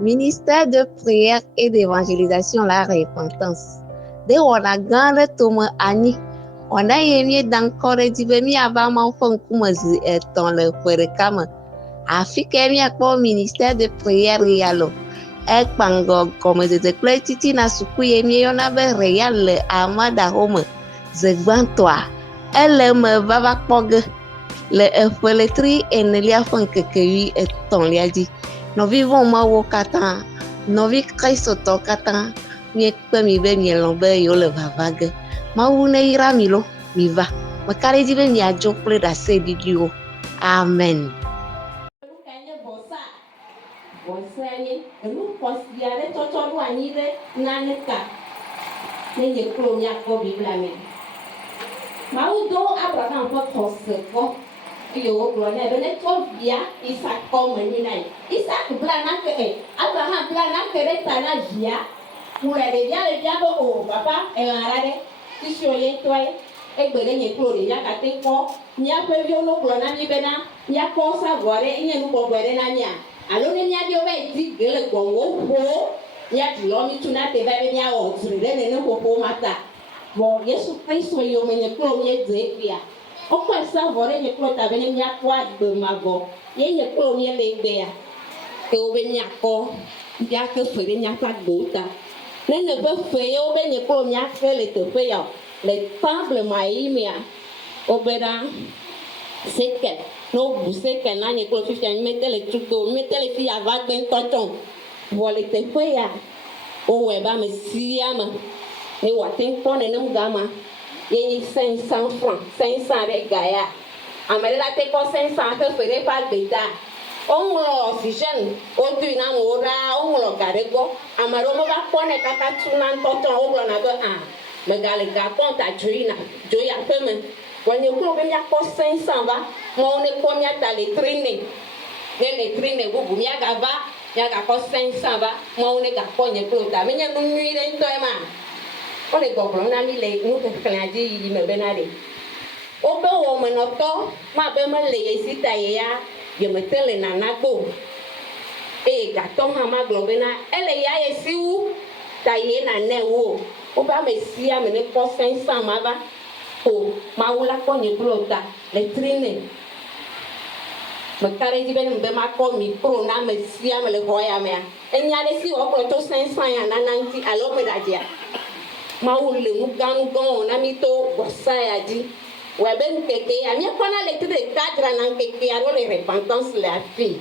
Ministère de prière et d'évangélisation, la repentance. De wana gane tome ani. Ona yemie dans kore dibemi avama fon kumazi eton le kama. Afike mi akpo ministère de prière yalo. Ekpango comme de kle titi na suku yemie yona be real le amada home. Zegbantoa. Elle me vava kpoge. Le eƒeletri enelia ƒe ŋkekevi etɔ̃ lia dzi. Nɔvi vɔmawo katã, nɔvi kristotɔwo katã, miekpe mi be mielɔ be yewo le vava ge. Mawu neyra mi lo, mi va. Meka ɖe edzi be miadzo kple ɖaseɖiɖiwo. Amen. Vɔsanye, enu kɔsi aɖe tsɔtsɔ ɖo anyi ɖe nane ta. Ne nye klo miakpɔ Biblia me. Mawu do Abraham ƒe xɔse gbɔ. Eye wogblɔ nɛ be netsɔ via Isak kɔme nɛ na ye. Isak bla nake Abraham bla nake ɖe ta na via. Ŋlɔ ɖevia le bia be o papa elã ɖe sisio ye ŋutɔe. Egbe ɖe nye klo ɖevia kate kpɔ. Míaƒe viwo no gblɔ na mi bena míakpɔ savɔ ɖe enye nubɔbɔe ɖe na mia. Alo ne míaviwo va yi di ge le gbɔnwo ƒo. Míadzilɔ mi tu na te va be míawɔ dzri ɖe nene ƒoƒo ma ta. Vɔ Yesu Kristo yome nye klo míedze egbea. Wokɔe sa vɔ ɖe nye klo ta be ne míakpɔ agbe mavɔ. Ye nye klo míele egbea. Ewo be míakɔ míake fe ɖe míaƒe agbewo ta. Ne ne ƒe fe yewo be nye klo míake le teƒe ya le table ma yi mea. Wobena seke. No bu seke na nye klo fifia mete le tuto mete le fi ava gbe ŋutɔ tsɔ. Vɔ le teƒe ya wowɔe be ame sia me. Ne wòate kpɔ nenem gama. Ye nyi 500 francs, 500 ɖe ga ya. Ame ɖe la te kɔ 500 ƒe fe ɖe ƒe agbeda. Woŋlɔ oxygène, wodui na amewo ɖaa, woŋlɔ ga ɖe gbɔ. Ame ɖewo meva kpɔnɛ kaka tuna ŋutɔ tsɔ, wogblɔna be megale ga kpɔm ta dzo yina, dzo yi aƒe me. Vɔ nye klo be míakpɔ 500 va, Mawu ne kpɔ míata le tri nɛ. Ne le tri nɛ bubu míagava, míagakɔ 500 va, Mawu ne gakpɔ nye klo ta. Menye nu nyui ɖe ŋutɔe ma. Wole gbɔgblɔm na mi le nuxexlẽa dzi yiyi me bena ɖe. Wobe wɔmenɔtɔ mabe mele ye si ta ye ya, yemete le nana gbo. Eye gatɔ hã magblɔ bena ele ya ye si wu ta ye nane wo. Wobe ame sia ame ne kpɔ 500 ma va. O Mawu la kpɔ nye klo ta le tri nɛ. Meka ɖe edzi be ne be makɔ mikro na ame sia ame le xɔ ya mea. Enya ɖe si wɔgblɔ tso 500 ya nana ŋuti alo me ɖadzia. Mawu le nugãgã wɔ na mi to gbɔsa ya dzi. Wɔ be ŋkeke ya míekpɔna le tri ɖeka dzrana ŋkeke alo le repentance le afi.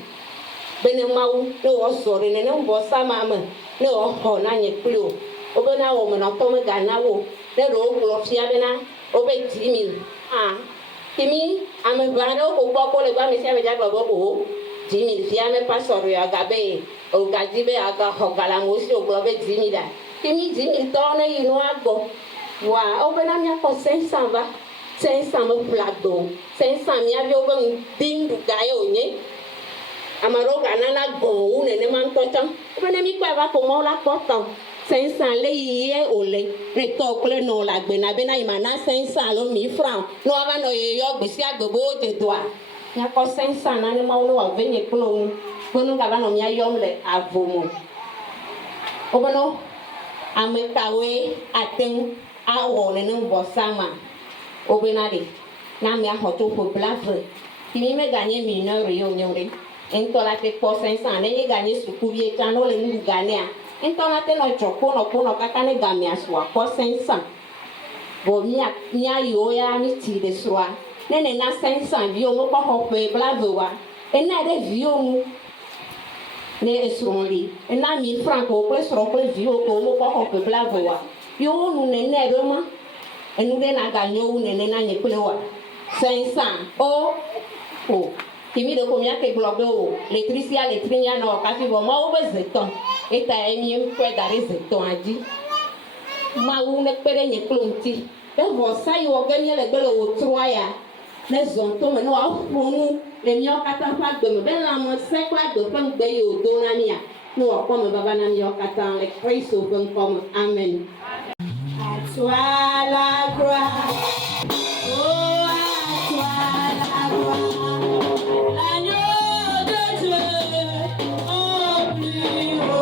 Be ne Mawu ne wɔzɔ ɖe nenem gbɔsa ma me ne wɔxɔ na nye kpli o. Wobena wɔmenɔtɔ megana wo. Ne ɖewo gblɔ fia bena wobe 10 000. Kimi ame ʋe aɖewo gbɔ ko le be ame sia ame dza gblɔ be o 10 000 fia me pastor ya gabe o gadi be agaxɔ galamewo si wogblɔ be 10 000 da. Kimi 10 000 tɔwo ne yi no agbɔ. Wa wobena míakɔ 500 va. 500 me ƒla do. 500 míaviwo be ŋdiŋuɖuga ye wònye. Ame aɖewo ganana gbɔ̃ wu nenema ŋutɔ tsã. Wobena míkpɔe va ko Mawu la kpɔ tɔ. 500 le yi ye wòle. Ne tɔ kple nɔ le agbena bena yi ma na 500 alo 1000 francs. Ne woava nɔ yeyɔ gbe sia gbe be wodze doa. Míakɔ 500 na ne Mawu ne wòave nye klo ŋu. Be nu gava nɔ míayɔm le avo me. Wobena ame kawoe ate ŋu awɔ nenem vɔsa ma. Wobena ɖe na amea xɔ tso ƒe blavre. Kimi meganye mineur ye wònye ɖe. Ŋutɔ la te kpɔ 500 ne ye ganye sukuvi tsã ne wole nuɖuga nea. Ŋutɔ la te nɔ dzɔ kponɔ kaka ne gamea srɔ̃a kpɔ 500. Vɔ mía yiwo ya miti ɖe srɔ̃a. Ne nena 500 viwo mekɔ xɔ ƒe blavre wa. Ena ɖe viwo ŋu. Ne esrɔ̃ li. Ena 1000 francs ko kple srɔ̃ kple viwo ko mekɔ xɔ ƒe blavre wa. Yewo nu nene ɖe ma. Enu ɖe na ganyo wu nene na nye kple wa. 500 Kimi ɖe ko míake gblɔ be o letri sia letri nya nɔ kafi vɔ Mawu be zetɔ. Eta ye míekɔe da ɖe zetɔa dzi. Mawu ne kpe ɖe nye klo ŋuti. Be vɔsa yi wɔ ge míele gbe le wòtrɔa ya. Ne zɔ̃ to me ne wòaƒo nu le míawo katã ƒe agbe me. Be lãmesẽ kple agbe ƒe ŋugbe yi wòdo na mía. Ne wòakpɔ me vava na míawo katã le Kristo ƒe ŋkɔ me. Amen. À toi la gloire. Oh, à toi la gloire. L'agneau de Dieu, oh, plus haut.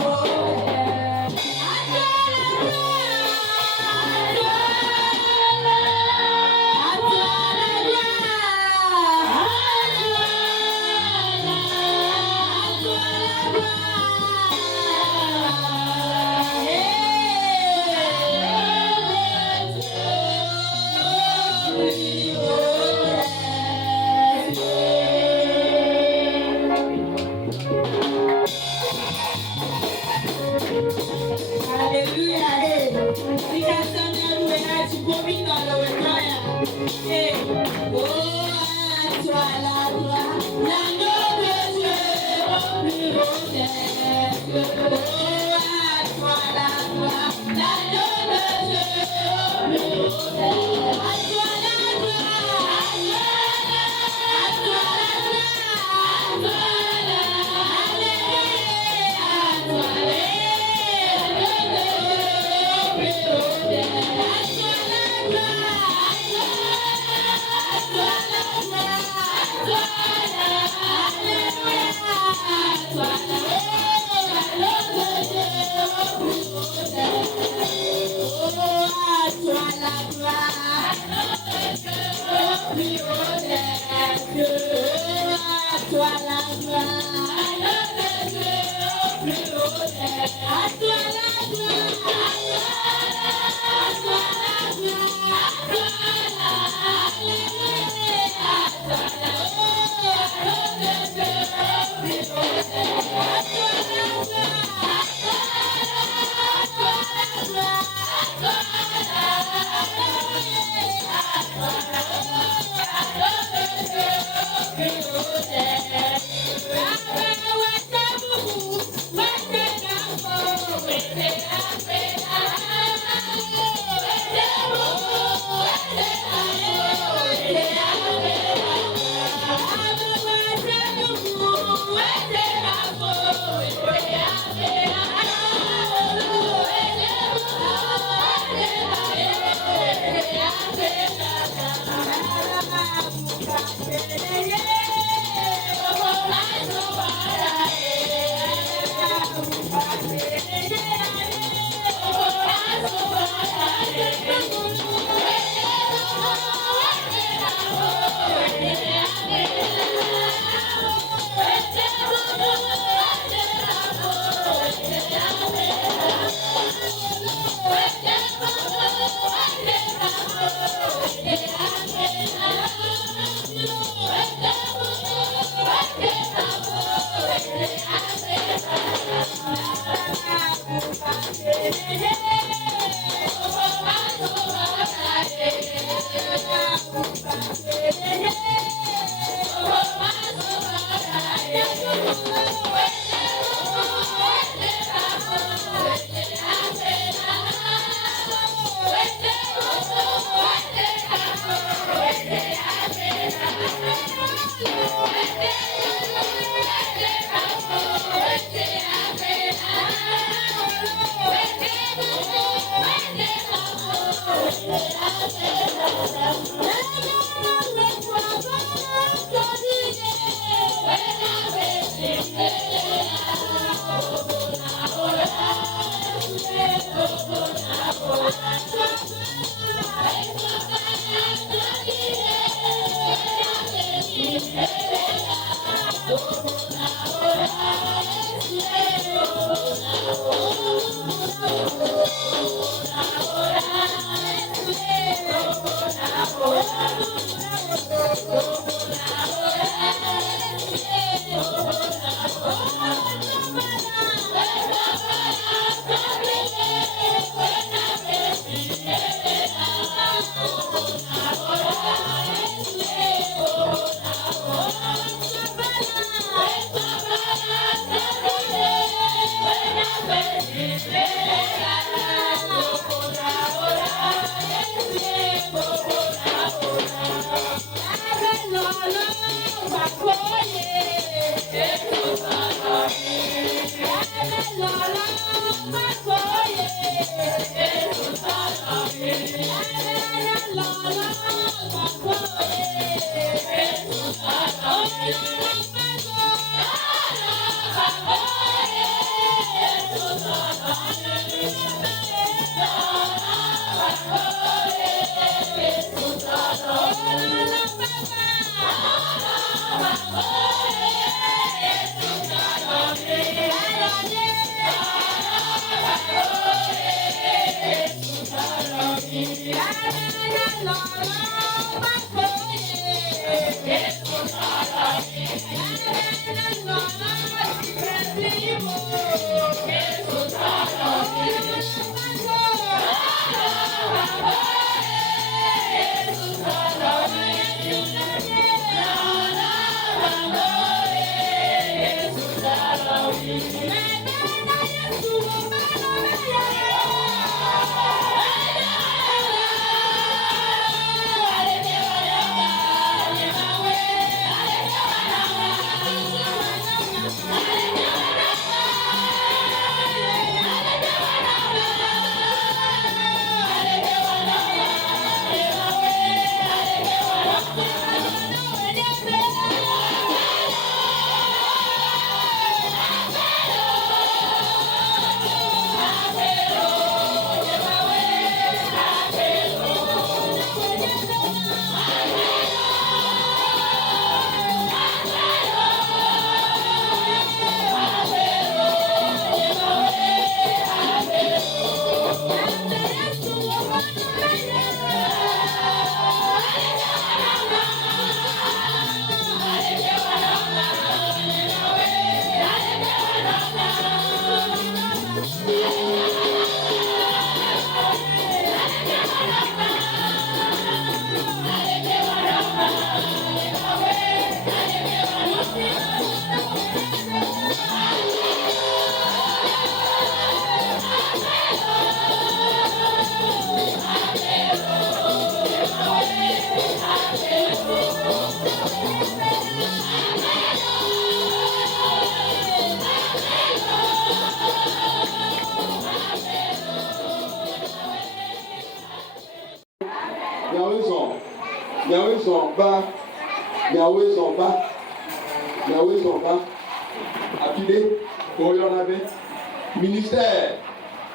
Ministère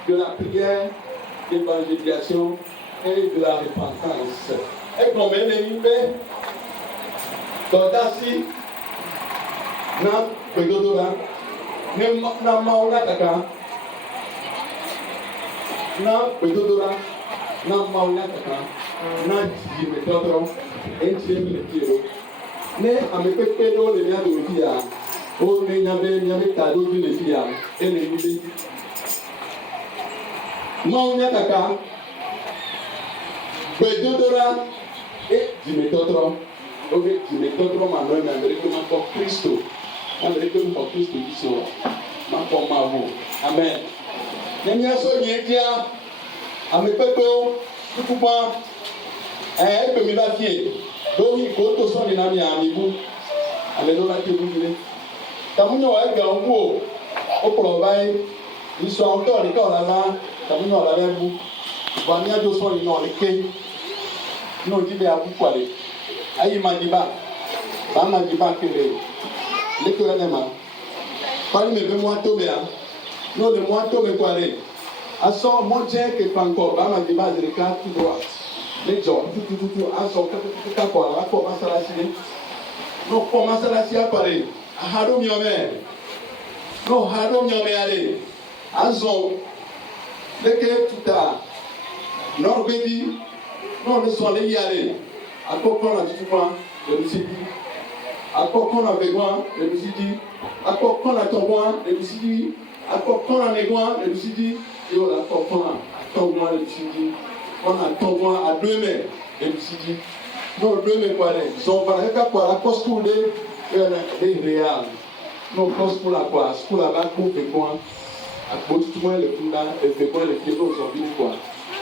de la prière, d'évangélisation et de la repentance. Et comme elle est libre, Dodasi, na Pedodora, na Mauna Kaka, na Pedodora, na Mauna Kaka, na Jimetotro, et Jimetiro. Ne Amepedo, le Nia de Fia, O Nenyame Tado de Fia, et les Libé. Mauna Kaka, Pedodora, et Jimetotro. Ok, Jimetotro, ma nomme, Amérique, ma pour Christo. Amérique, pour Christo, qui sont ma pour ma voix. Amen. Nemia so nyedia, Amepedo, tout pas. Pe mi ba fie do hi ko to so ni na mi amibu ale do la te bu ile tamunyo wa ga nwo o pro bai iso auto ri ka la la tamunyo la le bu ba mi ajo so ni no le ke no ji be abu kwale ayi ma di ba kele le ko na ma pali me be mo to me a no le mo to me kwale aso mo je ke panko ba ma di ba de ka tu do les gens, tout, la masalasi apparaît. Harom yome. No, harom yome allez. Azon, lequel tout à. Norvégie, non, ne sont les yalés. À quoi qu'on a tout point, le musidi. À quoi qu'on a besoin, le musidi. À quoi qu'on a ton point, le musidi. À quoi qu'on a besoin, le musidi. Et on a quoi qu'on a ton point, le musidi. On a tombé à 2 mètres et puis dit non 2 mètres quoi ils sont pas là pour la poste pour les réels non poste pour la quoi pour la bas pour faire quoi à côté tout le monde le fond là et fait quoi les pieds aux envies quoi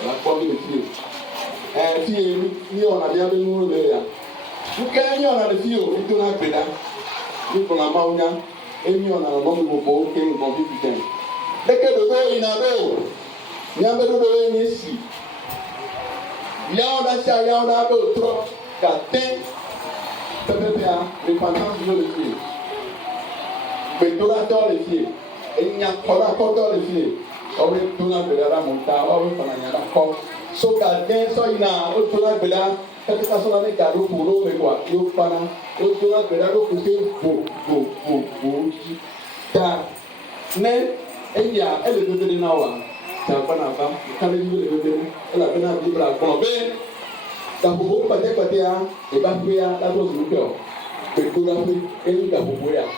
la quoi les pieds fille ni on a bien nous le là vous quand on a les filles on est dans la pédale nous pour la maounia et ni on a un bon bobo qui est bon putain dès que le dos il a il y a un peu ici. Yauda be trop katen pepepea repentance de le pied bedorateur le pied et nyakorateur le pied obe tuna bedara monta obe pananya ko so katen so ina o tuna beda kata so na ka do puro me kwa yo pana o tuna beda do kute bo ta ne eya ele bebe na wa Siapa nama? Kami juga lebih elah benar di belakang. Dah bubu pada ya, ebah dia dah terus lupa. Berkurang ini dah bubu ya.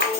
Aku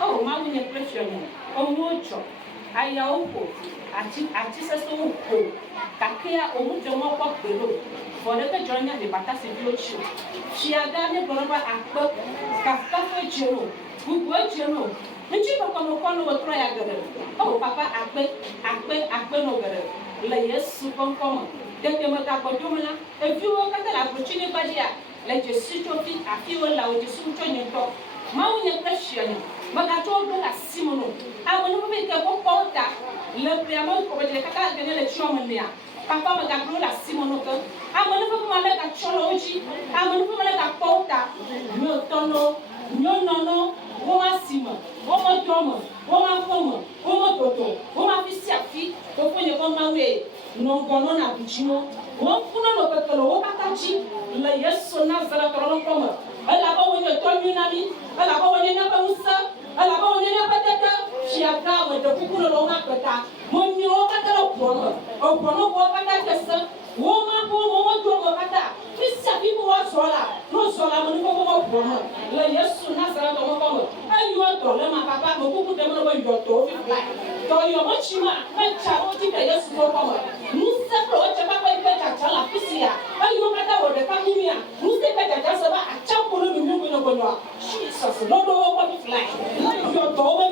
Oh, ma mwenye pressure omucho aya uko ati seso uko kakea omujo mo kwa gbero for the journey de batasi blochu shiaga ne goroba akpo kafafo jero gugu jero nchi papa no kono wotro ya gere oh papa akpe no gere la yesu konkomo deke mo ka kodumla efiwo kata la bruchini badia la jesu tofi afiwo la o jesu chonyo ma unye pressure magato do la simono amonu be ke ko porta le priamo ko be kaka gene le chomnia papa magato la simono ko amonu ko male ka choloji amonu ko male ka porta no tono no nono o ma simo o mo tomo o ma fomo o mo toto o ma fisiafi o fonye ko mawe no gono na bichimo o funo no petolo o katachi le yeso na zara toro ko ala ba wonye tonyu nami ala ba wonye na ba musa ala ba wonye na patata shiaka we to kukulo lo ngapeta monyo kata lo pono ko kata kesa wo ma ko mo to ko kata kisa bi mo sola no sola mo ko mo pono le yesu na sara to mo ko ayo to le ma papa mo kuku de mo yo to fi fly to yo mo chima me cha o ti ke yesu ko ko musa pro o cha ba ko pe cha la fisia ayo kata wo de famia musa pe cha sa ba acha ko no mi no ko no Jesus no do what it like your door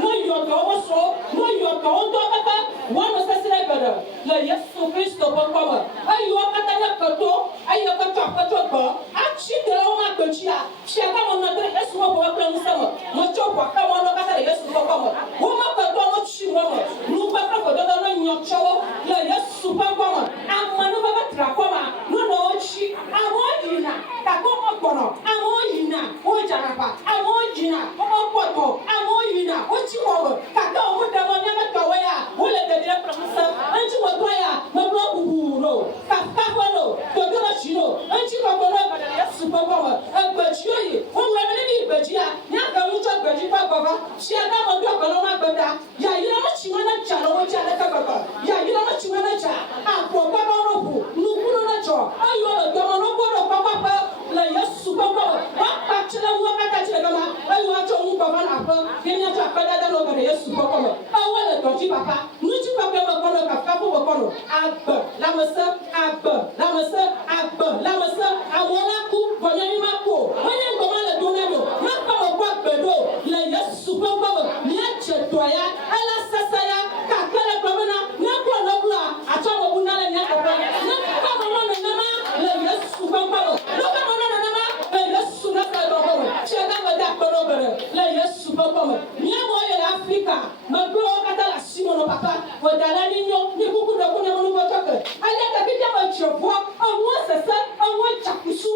no your door so no your door to kata one necessary better le yesu Kristo ko ko ayo kata na kato ayo kata kato ko achi de o ma ko chia chia ka mo no de yesu ko ko ko musa mo cho ko ka mo no kata yesu ko ko wo ma ko to no chi mo no pa ko do no nyo cho le yesu ko ko amanu ba tra ko ma no no chi amojina ta ko ko no amojina o jarapa amojina o poto amojina o chi wo kaka o da mo na ka wa ya o le de promise anti wo to ya mo bro buburo kaka ko no to do na chi no anti ko ko no ba de yesu ko ko agbaji oyi o mo me ni igbaji ya nya ka mu to agbaji pa baba si aga mo do ko no ma gbada ya yi na mo chi mo na cha no mo cha na ka baba ya yi na mo chi mo na cha a ko ba ba ro bu nu ku no na cho ayo lo do mo no ko do papa pa la yesu ko ko wa pa chile wo ka ta chile kama ayo a cho mu baba na pa ke nya cha pa da no ga de yesu ko ko awo le do ji papa nu ji papa mo ko no ka ka ko ko no abba la mo se abba la mo se abba la mo se awona ku bo nya mi ma ko wona ngo ma le do na do ma pa mo ko gbedo la yesu ko ko ni a che to ya ala sasa ya ka kele ko na na ko no bua a cho mo bu na le nya ko na ka mo no na ma la yesu ko ko no ka mo no na ma la yesu na ka do ko che ga mo da ko no bere la yesu ko ko ni mo ye Africa ma go ka ta la simo no papa wo da la ni nyo ni ku ku do ko ne mo no ko to ke ala ka bi ta mo chofo o sasa o chakusu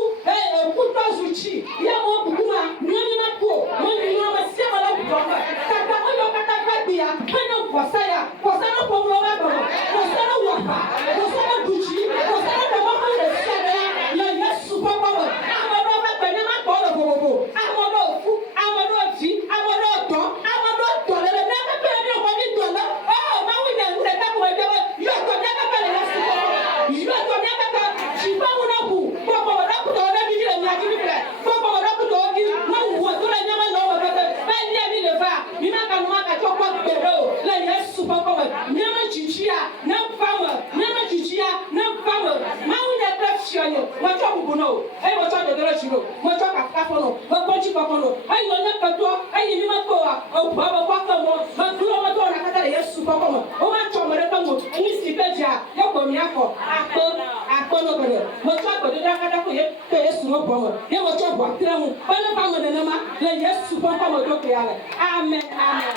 ku to zuchi ya mo ku kuma ni na ko mo ni no ma se ma la ku ka ka mo yo ka ta ka bia no ko no ko mo ba ko sa no wa pa ko sa no duchi ko sa no mo ko le se la yesu ko ko amado ba pe ni ma ko lo bo amado fu amado fi amado to le na ka pe ni ko ni to na ma wi na nse ka ko e yo to na ka pe le yesu ko yo to na ka chi pa mo na ku ko na ku to na bi le nya ji bi le ko na ku to di na wu to la nya ma lo ba ba ni mi le fa mi ma ka no ma ka to ko pe ro le yesu ko ko ni ma chichia na pa mo ni ma chichia na pa mo ma wi na pressure yo wa to kuno. Ai mo cha de dole chiro. Mo cha ka fono. Mo ko chi ko kono. Ai yo na ka to. Ai ni ma ko a. O ba ba kwa ka mo. Ma kulo ma to na ka de Yesu ko ko mo. O ma cho mo re ka mo. Ni si pe ja. Yo ko mi ako. Ako no bere. Mo cha ko de na ka da ko ye pe Yesu mo bo mo. Ye mo cha bo akira mo. Ba na pa mo de na ma. Le Yesu ko ko mo do ke ale. Amen. Amen.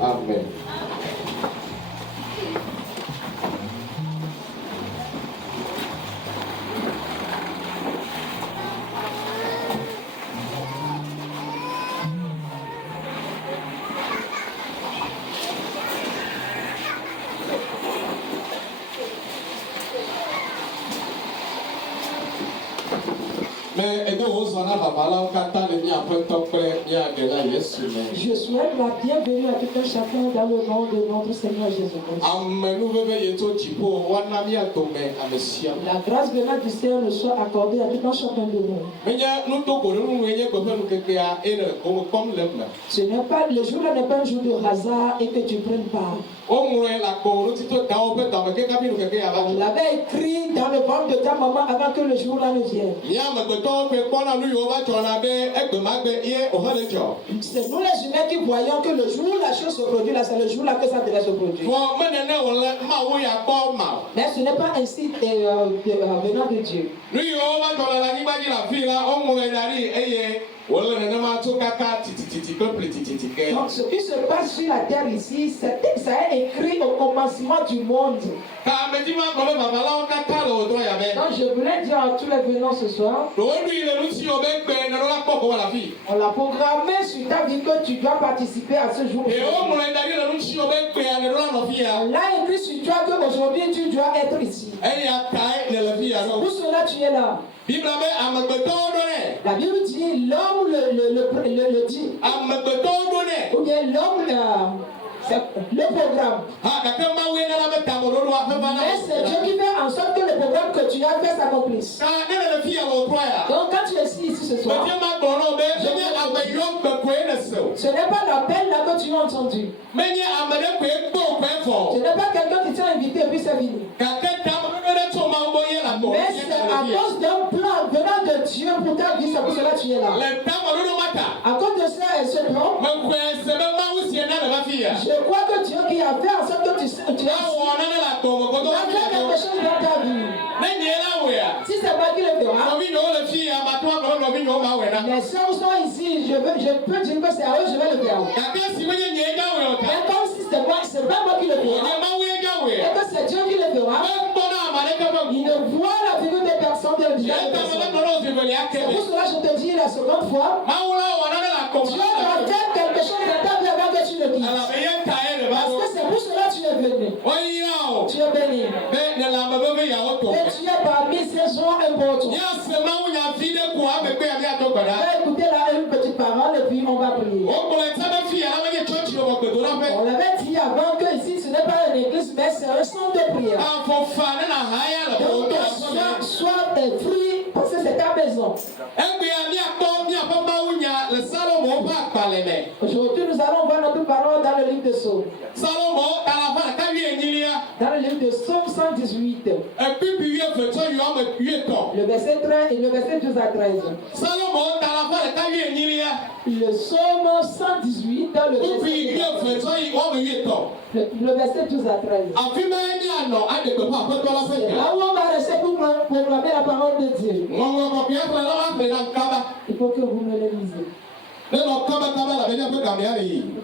Amen. Mais et de vous en avoir parlé, quand on est mis après ton frère, il y a de la Yesu. Je souhaite la bienvenue à tout un chacun dans le nom de notre Seigneur Jésus-Christ. La grâce venant du Seigneur ne soit accordée à tout un chacun de nous. Ce n'est pas, le jour-là n'est pas un jour de hasard et que tu prennes part. On l'avait écrit dans le ventre de ta maman avant que le jour-là ne vienne. C'est nous les humains qui voyons que le jour où la chose se produit là, c'est le jour là que ça devait se produire. Mais ce n'est pas ainsi venant de Dieu. Donc ce qui se passe sur la terre ici, ça est écrit au commencement du monde. Donc je voulais dire à tous les venants ce soir, on l'a programmé sur ta vie que tu dois participer à ce jour. On l'a écrit sur toi qu'aujourd'hui tu dois être ici. Pour cela tu es là. La Bible dit l'homme le dit. Ou bien l'homme c'est le programme. Mais c'est Dieu qui fait en sorte que le programme que tu as fait s'accomplisse. Donc quand tu es ici ce soir, ce n'est pas l'appel là que tu as entendu. Ce n'est pas quelqu'un qui t'a invité et puis c'est fini. Mais c'est à cause d'un plan venant de Dieu pour ta vie, c'est pour cela que tu es là. À cause de ça et ce plan, je crois que Dieu qui a fait en sorte que tu as fait quelque chose dans ta vie. Si c'est pas qui le fera, mais si on sont ici, je peux dire que c'est à eux, je vais le faire. Mais comme si c'est pas moi qui le fera, et que c'est Dieu qui le fera, il ne voit la figure des personnes de Dieu. C'est pour cela que je te dis la seconde fois, Dieu va faire quelque chose dans ta vie avant que tu le dises. Parce que c'est pour cela que tu es venu. Tu es béni. Et tu es parmi ces gens importants. On va écouter là une petite parole et puis on va prier. On l'avait dit avant que ici ce n'est n'est pas une église, mais c'est un centre de prière. Soit des fruits, parce que c'est ta maison. Aujourd'hui, nous allons voir notre parole dans le livre de Psaume. Dans le livre de Psaume 118. Le verset 13 et le verset 12 à 13. Le Psaume 118 dans le verset 12 à 13. Là où on va rester pour proclamer la parole de Dieu. Il faut que vous me le lisez. Il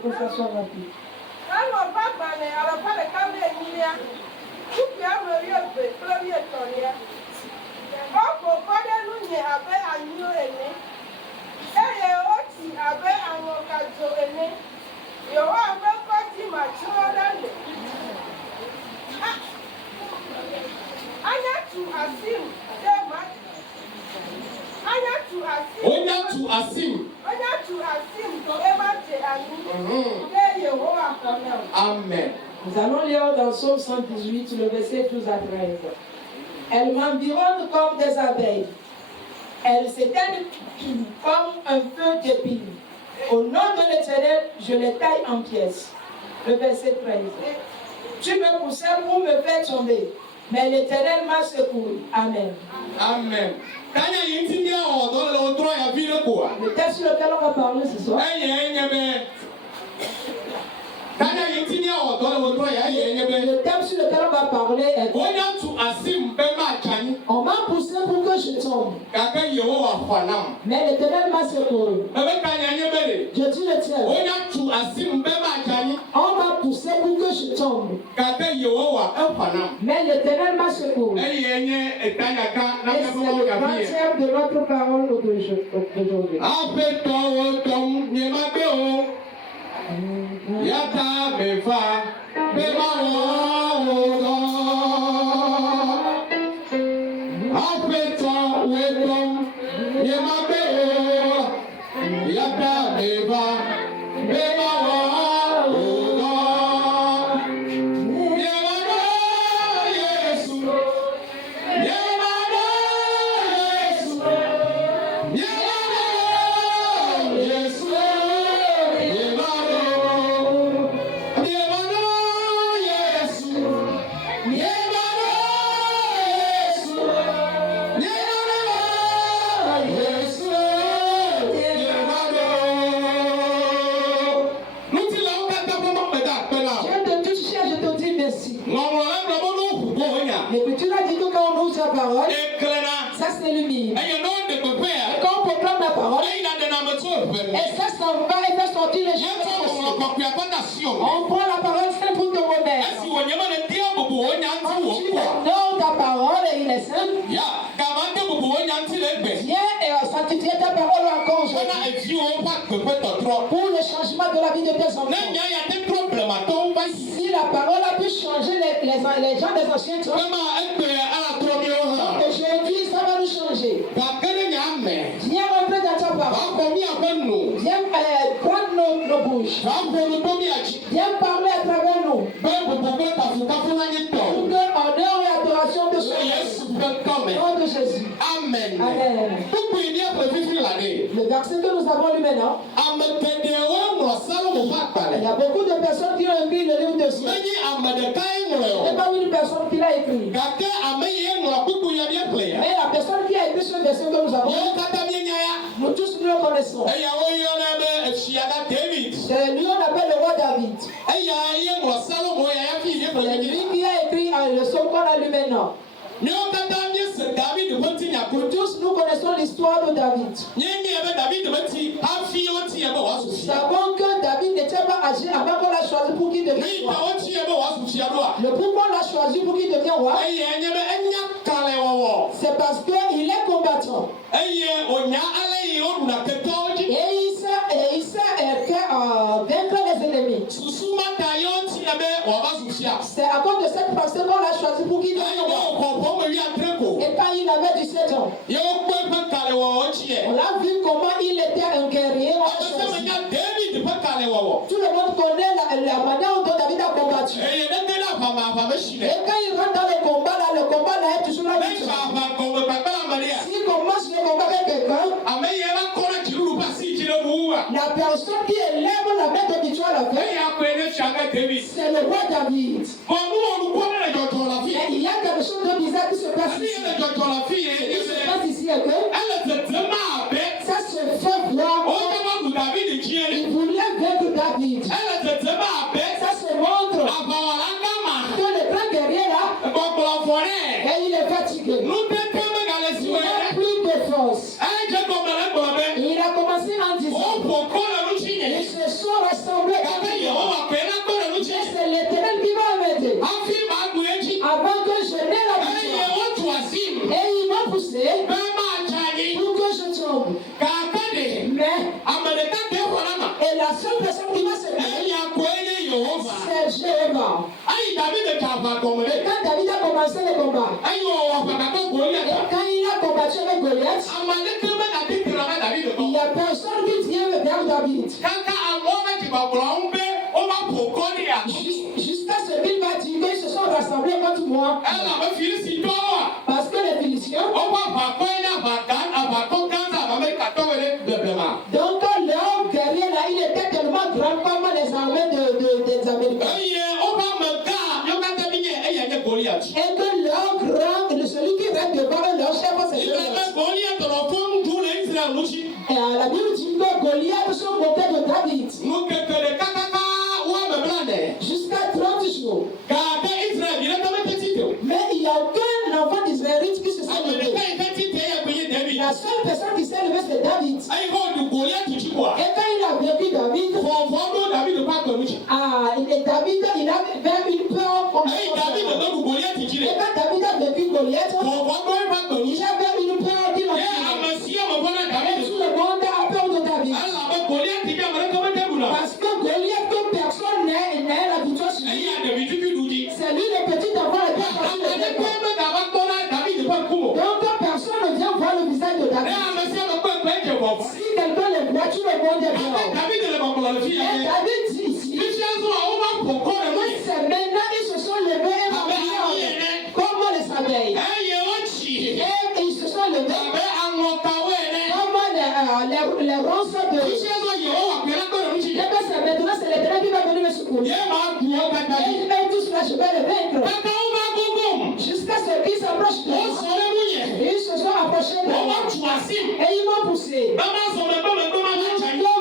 faut que ça soit rapide. Amen. Nous allons lire dans Psaume 118, le verset 12 à 13. Elles m'environnent comme des abeilles. Elles s'éteignent comme un feu d'épine. Au nom de l'Éternel, je les taille en pièces. Le verset 13. Tu me poussais pour me faire tomber, mais l'Éternel m'a secouru. Amen. Amen. Le texte sur lequel on va parler ce soir. Le thème sur lequel on va parler est on m'a poussé pour que je tombe, mais l'Éternel m'a secouru. Je dis le tiens. On m'a poussé pour que je tombe, mais l'Éternel m'a secouru. Et c'est le 20e de notre parole d'aujourd'hui. Yata mefa bema wodo afeto wetom yema beo yata mefa bema wodo yema Yesu yema Yesu yema Yesu Mais puis tu l'as dit que quand on ouvre sa parole, ça s'illumine. Et quand on proclame la parole, et ça s'en va et fait sortir les gens. On prend la parole sainte pour te remettre. Quand tu donnes ta parole et il est saint, viens et sanctifier ta parole encore aujourd'hui. Pour le changement de la vie de tes enfants. Si la parole a pu changer les gens des anciens temps, aujourd'hui ça va nous changer. Viens rentrer dans ta parole. Viens prendre nos bouches. Viens parler à travers nous. Pour que honneur et adoration de Jésus. Nom de Jésus. Amen. Amen. Le verset que nous avons lu maintenant. Il y a beaucoup de personnes qui ont écrit le livre de Psaume. C'est pas une personne qui l'a écrit. Mais la personne qui a écrit ce verset que nous avons, nous tous nous le connaissons. C'est lui on appelle le roi David. C'est lui qui a écrit le psaume qu'on a lu maintenant. Tous nous connaissons l'histoire de David. Nous savons que David n'était pas âgé avant qu'on l'a choisi pour qu'il devienne roi. Le pourquoi on l'a choisi pour qu'il devienne roi, c'est parce qu'il est combattant. Et il sait vaincre les ennemis. C'est à cause de cette personne qu'on l'a choisi pour qu'il devienne roi. Et quand il avait 17 ans, on a vu comment il était un guerrier. Tout le monde connaît la manière dont David a combattu. C'est le roi David. Et il y a quelque chose de bizarre qui se passe ici. Ce qui se passe ici est que ça se fait voir. Il voulait vaincre David. Ça se montre que le grand guerrier là, et il est fatigué. Il n'a plus de force. Il a commencé en disant, ils se sont rassemblés. Et c'est l'Éternel qui va m'aider. Avant que je n'ai la victoire. Et il m'a poussé pour que je tombe. Mais, et la seule personne qui va se lever, c'est Jéhovah. Et quand David a commencé le combat, et quand il a combattu avec Goliath, il n'y a personne qui vient vers David. Jusqu'à ce qu'il va dire qu'ils se sont rassemblés contre moi. Parce que les Philistins, donc leur guerrier là, il était tellement grand comme les armées des Américains. Et que leur grand, celui qui reste devant leur chef, c'est Goliath. Et la Bible dit que Goliath sont montés de David. Jusqu'à 30 jours. Mais il n'y a aucun enfant d'Israélite qui se soit levé. La seule personne qui s'est levée, c'est David. Et quand il a vaincu David, David, il avait une peur. Et quand David a vaincu Goliath, il avait une peur qu'il en et tout le monde a peur de David. Parce que Goliath, que personne n'a la victoire sur lui. C'est lui le petit enfant qui a passé le décor. Donc personne ne vient voir le visage de David. Si quelqu'un le voit, tout le monde est mort. Et David dit ici, c'est maintenant ils se sont levés et comme les abeilles. Et ils se sont levés comme les ronces de... Et c'est maintenant c'est l'Éternel qui va venir me secourir. Et tout cela, je vais le vaincre. Jusqu'à ce qu'ils s'approchent de moi. Ils se sont approchés de moi. Et ils m'ont poussé. Donc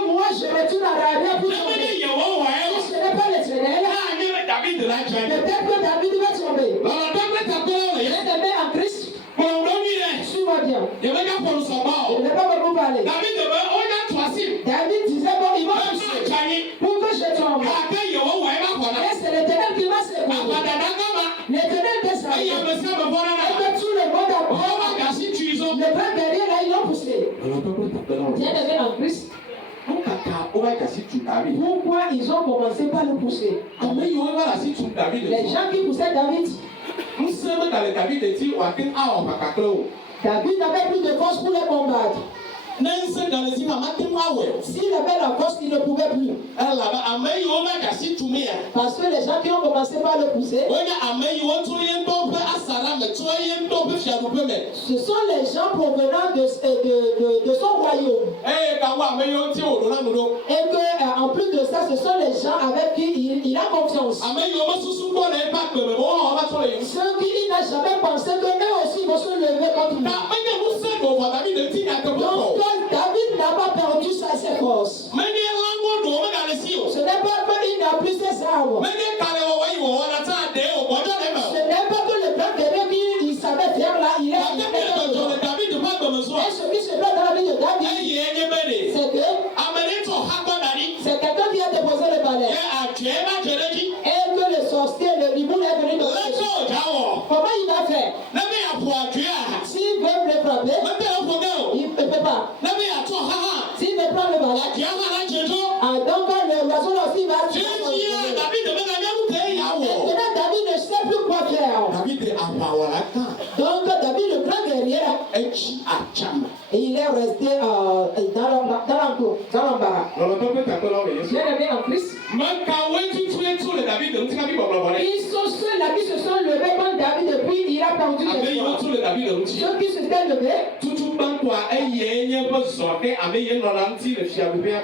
moi, je retourne à l'arrière pour tomber. Si ce n'est pas l'Éternel, peut-être que David va tomber. Bien-aimé en Christ, suis-moi bien. Je ne vais pas beaucoup parler. David disait, bon, il m'a poussé pour que je tombe. Et c'est l'Éternel qui m'a secoué. L'Éternel descend. Et que tout le monde a peur. Le grand guerrier là, ils l'ont poussé. Bien-aimé en Christ. Pourquoi ils ont commencé par le pousser? Les gens qui poussaient David. David n'avait plus de force pour les combattre. S'il avait la force, il ne pouvait plus. Parce que les gens qui ont commencé par le pousser, ce sont les gens provenant de son royaume. Et que, en plus de ça, ce sont les gens avec qui il a confiance. Ceux qui n'a jamais pensé que eux aussi vont se lever contre lui. Donc, David n'a pas perdu ses forces. Ce n'est pas qu'il n'a plus ses armes. Ce n'est pas que le grand guerrier qu'il savait faire là, il est. Et ce qui se passe dans la vie de David, c'est quelqu'un qui a déposé le balai. Et que le sorcier, le riboul est venu dans le. Comment il va faire? S'il veut me frapper, il ne peut pas. S'il me prend le balai, donc l'oiseau aussi va. Maintenant David ne sait plus quoi faire. Donc David le grand guerrier, et il est resté dans l'embarras. Bien-aimé en Christ. Ils sont ceux-là qui se sont levés contre David depuis il a perdu les forces. Ceux qui se sont levés,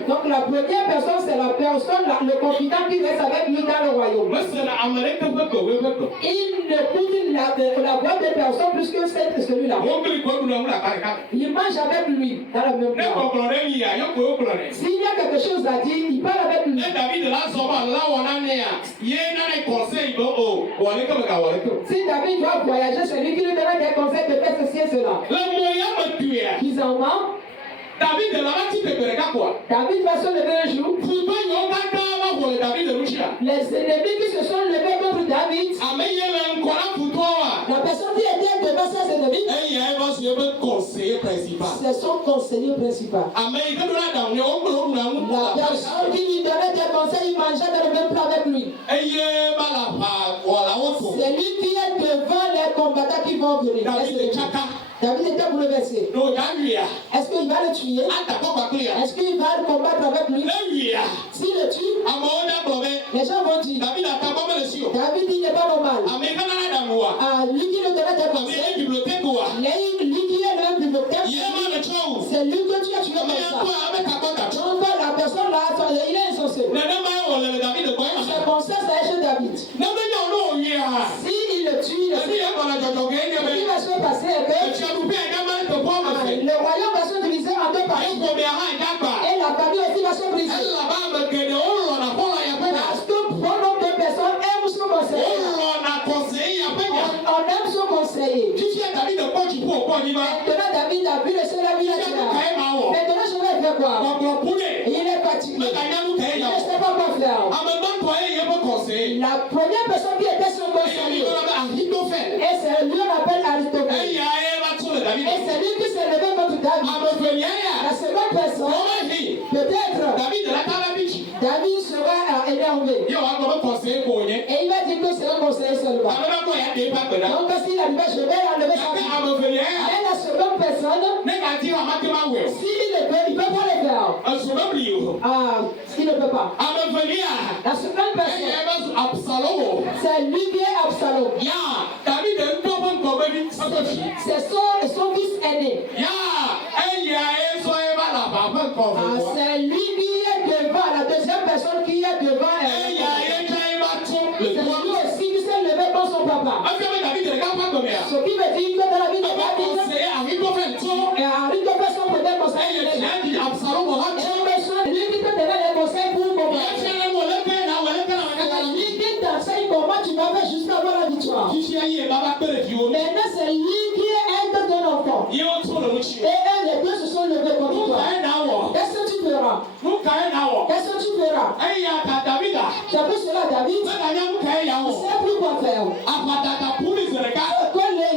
Donc la première personne, c'est la personne, le confident qui reste avec lui dans le royaume. Il ne coûte la voix de personne plus que celui-là. Il mange avec lui dans la même place. S'il y a quelque chose à dire, il parle avec lui. Si David doit voyager, c'est lui qui lui donne des conseils de faire ceci et cela. Bizarrement, David va se lever un jour. Les ennemis qui se sont levés contre David, la personne qui était devant ses ennemis, c'est son conseiller principal. La personne qui lui donnait des conseils, il mangeait dans le même plat avec lui. C'est lui qui est devant les combattants qui vont venir. David était bouleversé. Est-ce qu'il va le tuer? Est-ce qu'il va le combattre avec lui? S'il le tue, les gens vont dire David, il n'est pas normal. Lui qui le donnait des conseils, lui qui est le bibliothèque, c'est lui que tu as tué comme ça. Donc la personne là, il est insensé. C'est comme ça, c'est chez David. S'il le tue, ce qui va se passer est que le royaume va se diviser en deux parties. Et la famille aussi va se briser. Parce que bon nombre de personnes aiment son conseiller. On aime son conseiller. Maintenant David a vu le seul ami là. Maintenant je vais faire quoi? Il est fatigué. Il ne sait pas quoi faire. La première personne qui était son conseiller, et c'est lui on appelle Aristophane. Et c'est lui qui s'est levé contre David. La seconde personne, peut-être David sera énervé. Et il va dire que c'est un conseiller seulement. Donc s'il a dit je vais enlever sa vie. Et la seconde personne, s'il le veut, il ne peut pas le faire. Il ne peut pas. La seconde personne, c'est lui qui est Absalom. C'est son fils aîné. C'est lui qui est devant, la deuxième personne qui est devant elle. C'est lui aussi qui s'est levé pour son papa. Ce qui veut dire que dans la vie de David, et Aristophane son premier conseil, lui qui te donnait les conseils pour combattre. Lui qui t'enseigne comment tu vas faire jusqu'à avoir la victoire. Maintenant c'est lui qui aide ton enfant. Et eux les deux se sont levés contre toi. Qu'est-ce que tu feras? Qu'est-ce que tu feras? C'est pour cela David ne sait plus quoi faire.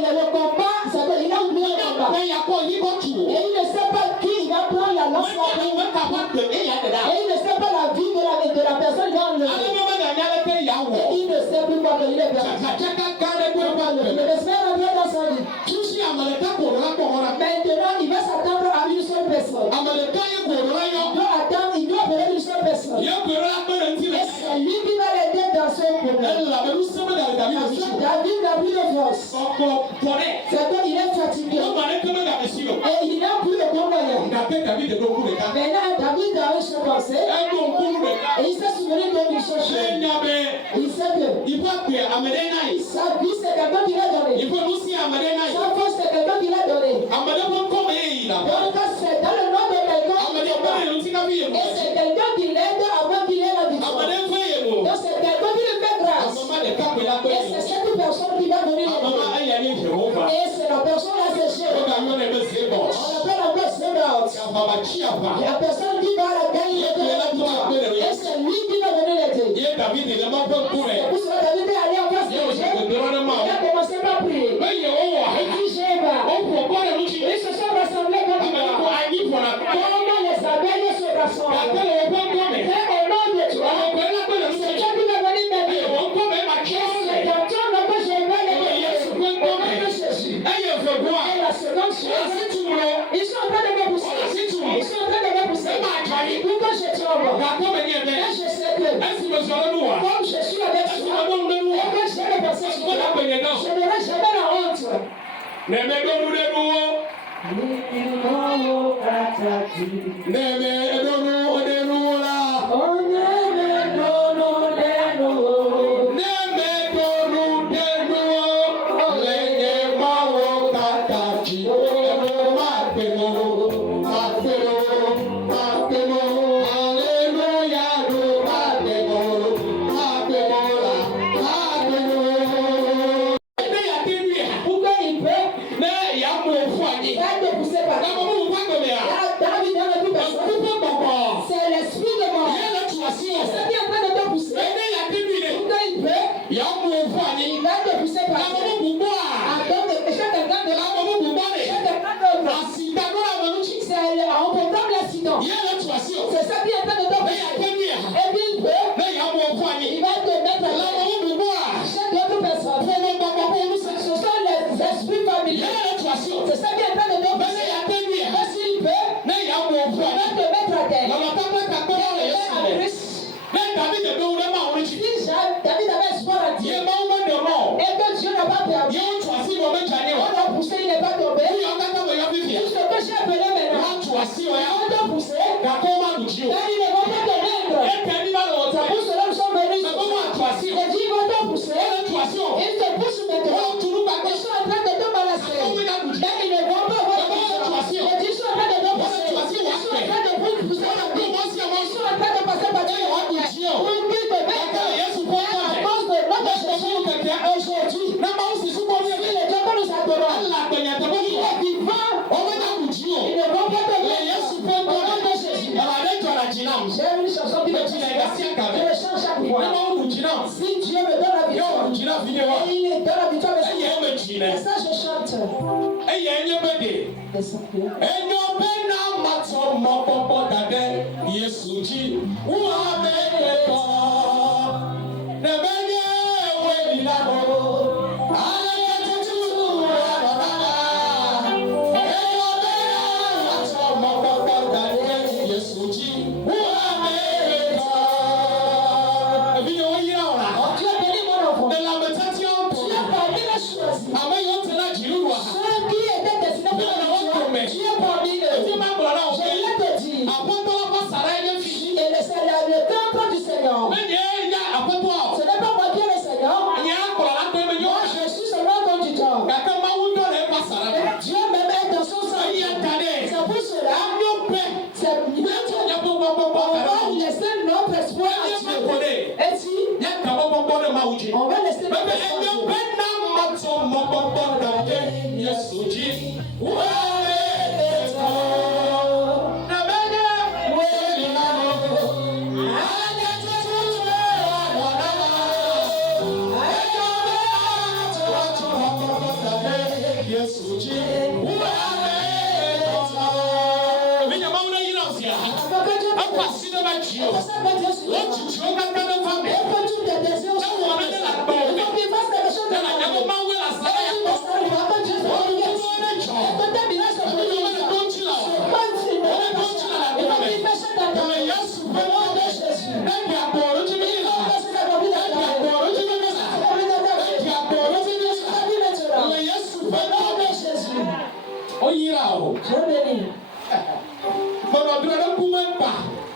Le combat, c'est qu'il a oublié le combat. Et il ne sait pas qui il va prendre la lance. Et il ne sait pas la vie de la personne qui va enlever. Et il ne sait plus quoi faire. Il est perdu. Le espère rentrer dans sa vie. Maintenant, il va s'attendre à une seule personne. Il doit appeler une seule personne. Et c'est lui qui va l'aider dans ce problème. David n'a plus de force. C'est qu'il est fatigué. Et il n'a plus de bon moyen. Maintenant, David a eu son passé. Et il s'est souvenu de lui chercher. Il sait que sa vie, c'est quelqu'un qui l'a donné. Sa force, c'est quelqu'un qui l'a donné. Donc, c'est dans le nom de quelqu'un. Et c'est quelqu'un qui l'aide avant qu'il ait la victoire. Donc, c'est quelqu'un qui lui fait grâce. Et c'est cette personne qui va venir. Et c'est la personne là, c'est Jésus. On l'appelle encore Sébaot. La personne qui va la gagner la victoire. Et c'est lui qui va venir l'aider. C'est pour cela que David est allé en face de Dieu. Il a commencé par prier. Et dit Jéhovah. Ils se sont rassemblés contre moi. Comment les abeilles se rassemblent. Et au nom de toi, c'est toi qui vas venir m'aider. Et c'est dans ton nom que je vais l'aider. Au nom de Jésus. Et la seconde chose, ils sont en train de me pousser. Ils sont en train de me pousser. Pour que je tombe. Et je sais que comme je suis avec toi, et que je vais passer sur toi, je n'aurai jamais la honte. C'est ça qui est en train de te pousser. Et puis il va te mettre à chaque autre personne. Ce sont les esprits familiers. C'est ça qui est en train de te pousser. Et s'il peut, il va te mettre à terre. David avait espoir à Dieu. Et que Dieu n'a pas perdu. On l'a poussé, il n'est pas tombé. Tout ce que j'ai appelé maintenant, on t'a poussé. Là, il ne va pas te rendre. Ça pousse là, nous sommes venus. J'ai dit, ils vont te pousser. Ils te poussent maintenant. Ils sont en train de te balancer. Là, ils ne vont pas voir la pousser. J'ai dit, ils sont en train de te pousser. Ils sont en train de pousser la vie. Ils sont en train de passer par Dieu. Pour qu'ils te mettent à cause de notre Jésus. Aujourd'hui, si le diable nous adorons, il est vivant. Il ne va pas te mettre. J'ai une chanson qui me dit, je le change chaque fois. Si Dieu me donne la victoire, et il me donne la victoire, et ça je chante. On va laisser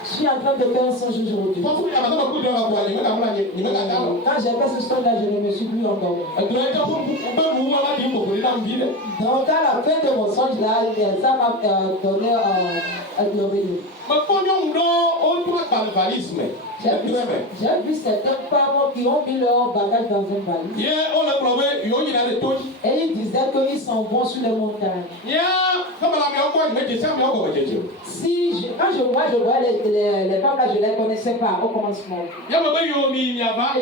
Je suis en train de faire un songe aujourd'hui. Quand j'ai fait ce songe-là, je ne me suis plus endormi. Donc, à la fin de mon songe-là, ça m'a donné un globule. J'ai vu certains femmes qui ont mis leur bagage dans une valise. Et ils disaient qu'ils sont bons sur les montagnes. Quand je vois les femmes là, je ne les connaissais pas au commencement. Et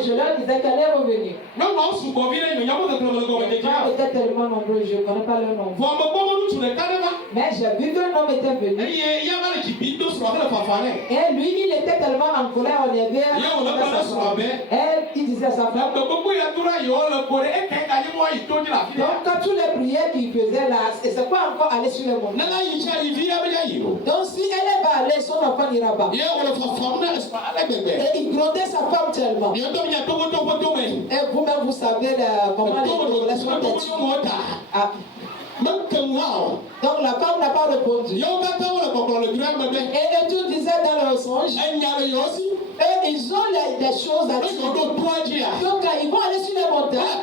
je leur disais qu'elle est revenue. Les femmes étaient tellement nombreuses, je ne connais pas leur nom. Mais j'ai vu qu'un homme était venu. Et lui, il était tellement en colère, on est bien. Elle, il disait à sa femme. Donc, quand tous les prières qu'il faisait là, c'est pas encore aller sur le monde. Donc, si elle va aller, son enfant n'ira pas. Et il grondait sa femme tellement. Et vous-même, vous savez comment les relations sont. Donc la femme n'a pas répondu. Et tout disait dans leur songe. Et ils ont des choses à dire. Donc ils vont aller sur les montagnes.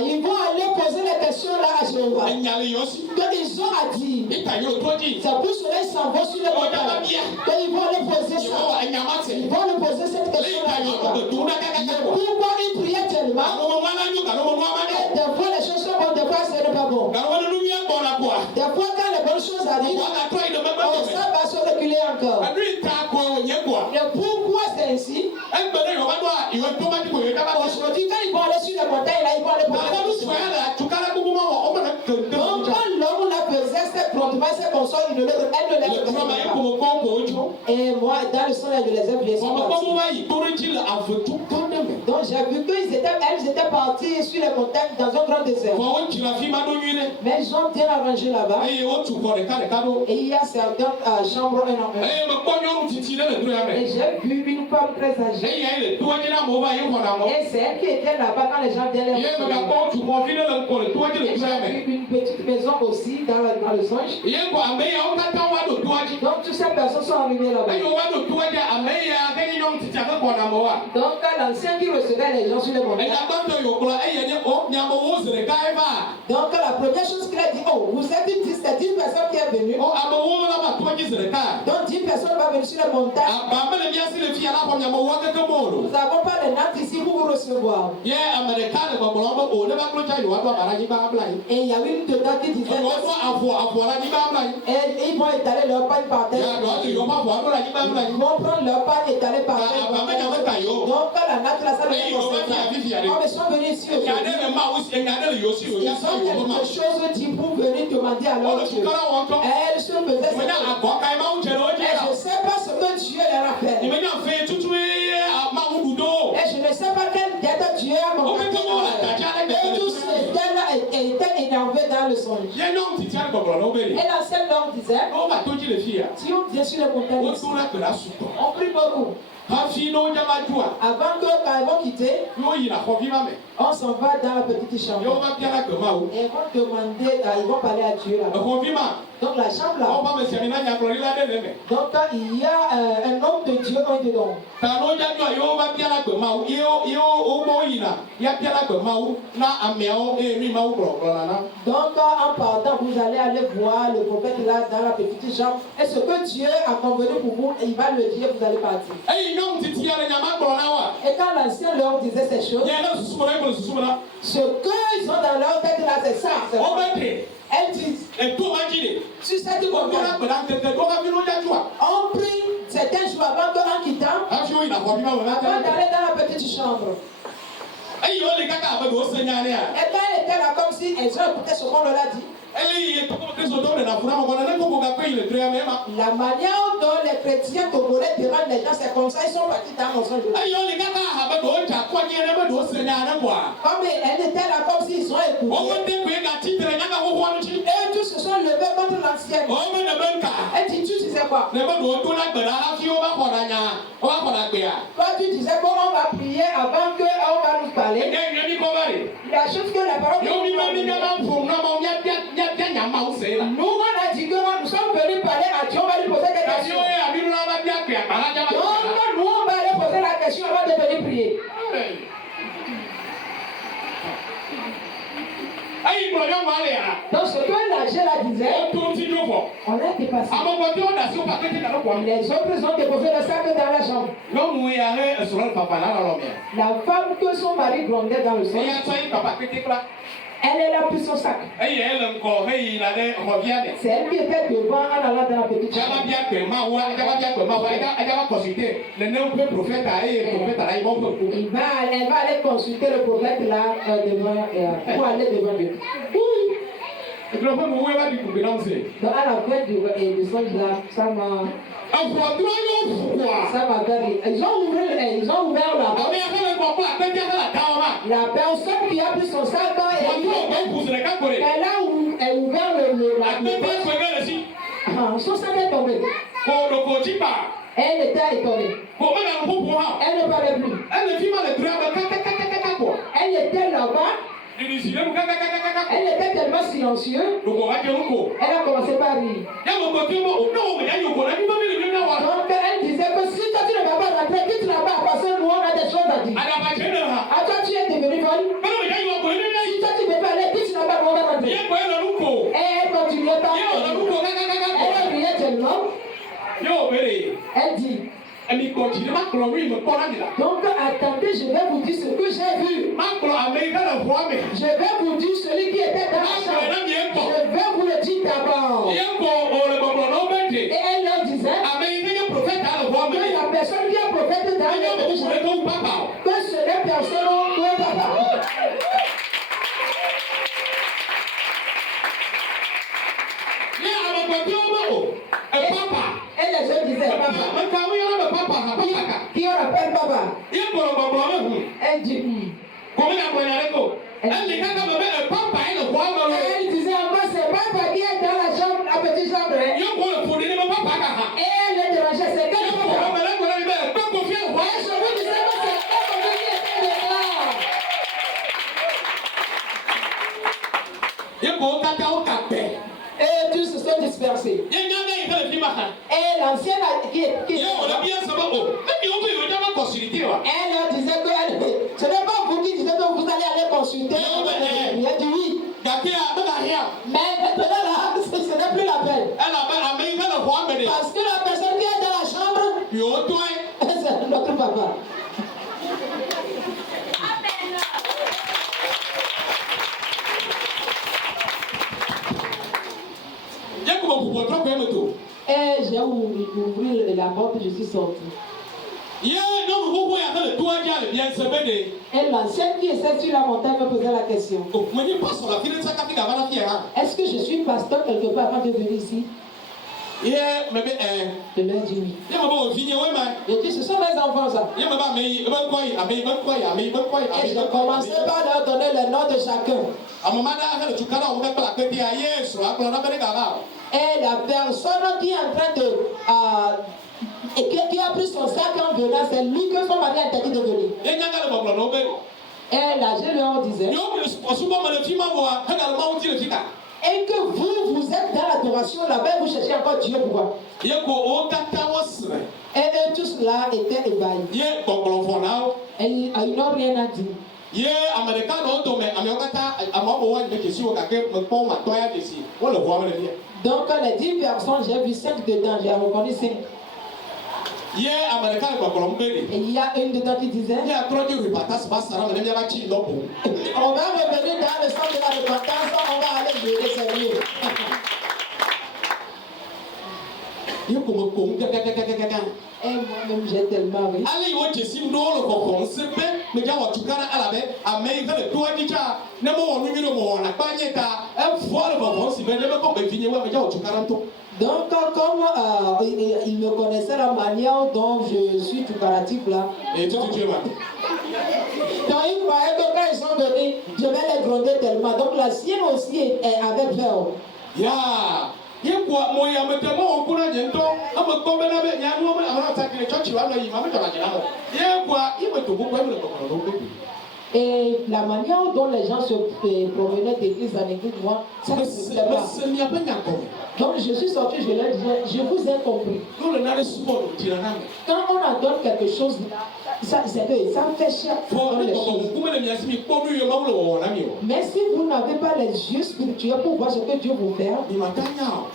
Ils vont aller poser les questions là à Jéhovah. Donc ils ont à dire. C'est pour cela qu'ils s'en vont sur les montagnes. Donc ils vont aller poser ça. Ils vont aller poser cette question là à Jéhovah. Pourquoi ils priaient tellement? Et des fois les choses sont bonnes, des fois ce n'est pas bon. Des fois quand les bonnes choses arrivent, ça va se reculer encore. Et pourquoi c'est ainsi? Aujourd'hui quand ils vont aller sur les montagnes là, ils vont aller poser la question. Donc quand l'homme la faisait, c'est promptement ses consoles, elle ne les faisait pas. Et moi dans le son, elle les a blessés. Donc j'ai vu qu'elles étaient parties sur les montagnes dans un grand désert. Mais ils ont bien arrangé là-bas. Et il y a certaines chambres un en un. Et j'ai vu une femme très âgée. Et c'est elle qui était là-bas quand les gens viennent les recevoir. Et j'ai vu une petite maison aussi dans le songe. Donc toutes ces personnes sont arrivées là-bas. Donc l'ancien qui recevait les gens sur les montagnes. Donc la première chose qu'il a dit, vous êtes 10 personnes qui est venue. Donc 10 personnes vont venir sur les montagnes. Nous n'avons pas de nattes ici pour vous recevoir. Et il y a une dedans qui disait, et ils vont étaler leur pain par terre. Ils vont prendre leur pain et étaler par terre. Donc la natte là, ça veut dire ils sont venus ici aujourd'hui. Ils ont quelque chose dit pour venir demander à leur Dieu. Elle se faisait cette chose. Et je ne sais pas ce que Dieu leur a fait. Et je ne sais pas quelle dette Dieu a contacté. Et tous étaient énervés dans le songe. Et l'ancien homme disait, si on vient sur les montagnes, on prie beaucoup. Avant que quand ils vont quitter, on s'en va dans la petite chambre. Et ils vont demander, ils vont parler à Dieu là. Donc la chambre là. Donc il y a un homme de Dieu dedans. Donc en partant, vous allez aller voir le prophète là dans la petite chambre. Et ce que Dieu a convenu pour vous, il va le dire, vous allez partir. Et quand l'ancien leur disait ces choses, ce qu'ils ont dans leur tête là, c'est ça. Elles disent, sur cette montagne, on prie certains jours avant qu'en quittant, avant d'aller dans la petite chambre. Et quand elle était là comme si elles ont écouté ce qu'on leur a dit. La manière dont les chrétiens togolais dérangent les gens, c'est comme ça, ils sont partis dans mon songe. Comme elle était là comme s'ils ont écouté. Et tous se sont levés contre l'ancienne. Elle dit, tu disais quoi? Toi tu disais qu'on va prier avant qu'on va nous parler. La chose que la parole nous on a dit que nous sommes venus parler à Dieu, on va lui poser des questions. Donc nous on va lui poser la question avant de venir prier. Donc ce que l'âgé là disait, on a dépassé. Les autres ont déposé le sac dans la chambre. La femme que son mari grondait dans le sol, elle est là pour son sac. C'est elle qui était devant en allant dans la petite chambre. Elle va aller consulter le prophète là devant, pour aller devant lui. Donc à la fin du songe là, ça m'a gardé. Ils ont ouvert la porte. La personne qui a pris son sac, elle a ouvert la porte. Son sac est tombé. Elle était étonnée. Elle ne parlait plus. Elle était là-bas. Elle était tellement silencieuse. Elle a commencé par rire. Donc elle disait que si toi tu ne vas pas rentrer, que tu n'as pas parce que nous on a des choses à dire. À toi tu es devenu folle. Si toi tu ne veux pas aller, que tu n'as pas le droit de rentrer. Et elle continuait par elle riait tellement. Elle dit. Donc attendez, je vais vous dire ce que j'ai vu. Je vais vous dire celui qui était dans la chambre. Je vais vous le dire d'abord. Et elle leur disait que la personne qui est prophète dans la chambre, que ce n'est personne que papa. Et les gens disaient papa. Qui on appelle papa? Elle dit elle disait encore c'est papa qui est dans la chambre, la petite chambre. Et elle le dérangeait, c'est quel papa? Et je vous disais que c'est papa qui était dedans. Et tous se sont dispersés. Et l'ancienne qui elle leur disait que ce n'est pas vous qui disiez que vous allez aller consulter. Il a dit oui. Mais maintenant là, ce n'est plus la peine. Parce que la personne qui est dans la chambre, c'est notre papa. Et j'ai ouvert la porte et je suis sorti. Et l'ancienne qui était sur la montagne me posait la question. Est-ce que je suis pasteur quelque part avant de venir ici? Je leur dis oui. Et dit ce sont mes enfants ça. Et je commençais par leur donner le nom de chacun. Et la personne qui est en train de qui a pris son sac en venant, c'est lui que son mari a interdit de venir. Et là, je leur disais. Et que vous êtes dans l'adoration là-bas, vous cherchez encore Dieu pourquoi? Et eux tous là étaient ébahis. Et ils n'ont rien à dire. Donc les 10 personnes, j'ai vu 5 dedans, j'ai reconnu 5. Et il y a une dedans qui disait on va revenir dans le centre de la repentance, on va aller gérer sérieux. Et moi-même j'ai tellement ri. Donc comme il me connaissait la manière dont je suis tout caratif là. Et donc il croyait que quand ils sont venus, je vais les gronder tellement. Donc la sienne aussi avait peur. Et la manière dont les gens se promenaient d'église en église, moi, ça ne se faisait pas. Donc je suis sorti, je leur disais, je vous ai compris. Quand on adore quelque chose, ça fait cher. Mais si vous n'avez pas les yeux spirituels pour voir ce que Dieu vous fait,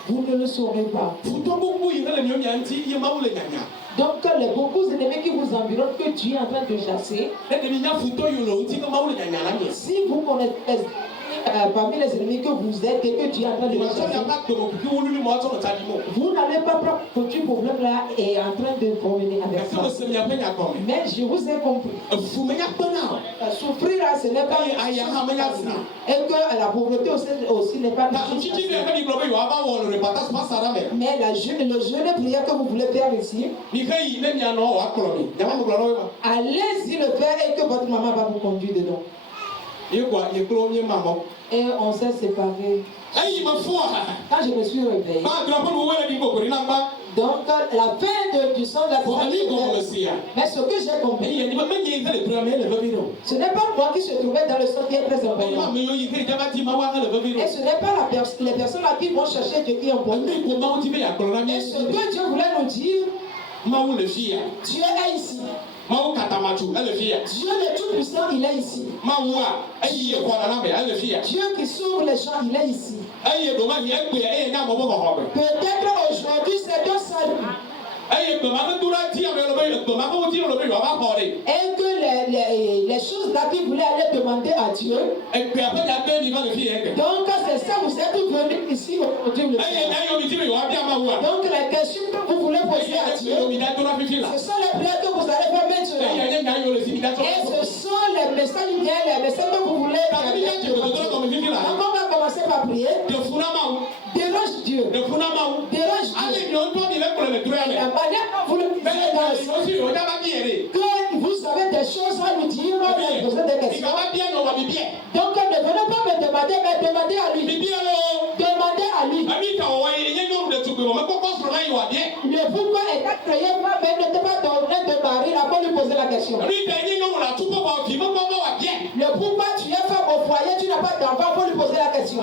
vous ne le saurez pas. Donc les beaucoup d'ennemis qui vous environnent, que Dieu est en train de chasser, si vous connaissez parmi les ennemis que vous êtes et que Dieu est en train de chasser, vous n'allez pas prendre ce problème là et en train de promener avec ça. Mais je vous ai compris. Souffrir là, ce n'est pas et que la pauvreté aussi n'est pas mais le jeûne de prière que vous voulez faire ici, allez-y le faire et que votre maman va vous conduire dedans. Et on s'est séparés. Quand je me suis réveillé, Donc, la fin du sang de la mais ce que j'ai compris, ce n'est pas moi qui se trouvais dans le sang qui est très important. Et ce n'est pas les personnes là qui vont chercher Dieu qui est important. Et ce que Dieu voulait nous dire, Dieu est ici. Dieu le Tout-Puissant, il est ici. Dieu qui sauve les gens, il est ici. Peut-être aujourd'hui c'est un salut. Et que les choses là qu'il voulait aller demander à Dieu. Donc c'est ça, vous êtes venus ici aujourd'hui. Donc les questions que vous voulez poser à Dieu, ce sont les prières que vous allez faire maintenant. Et ce sont les messages que vous voulez faire. Donc on va commencer par prier. Dérange Dieu. Dérange Dieu. Vous le disiez que vous avez des choses à nous dire, on a besoin de questions. Donc ne venez pas me demander, mais demandez à lui. Demandez à lui. Le pourquoi est créé, mais ne t'est pas donné de mari, là pour lui poser la question. Le pourquoi tu es femme au foyer, tu n'as pas d'enfant pour lui poser la question.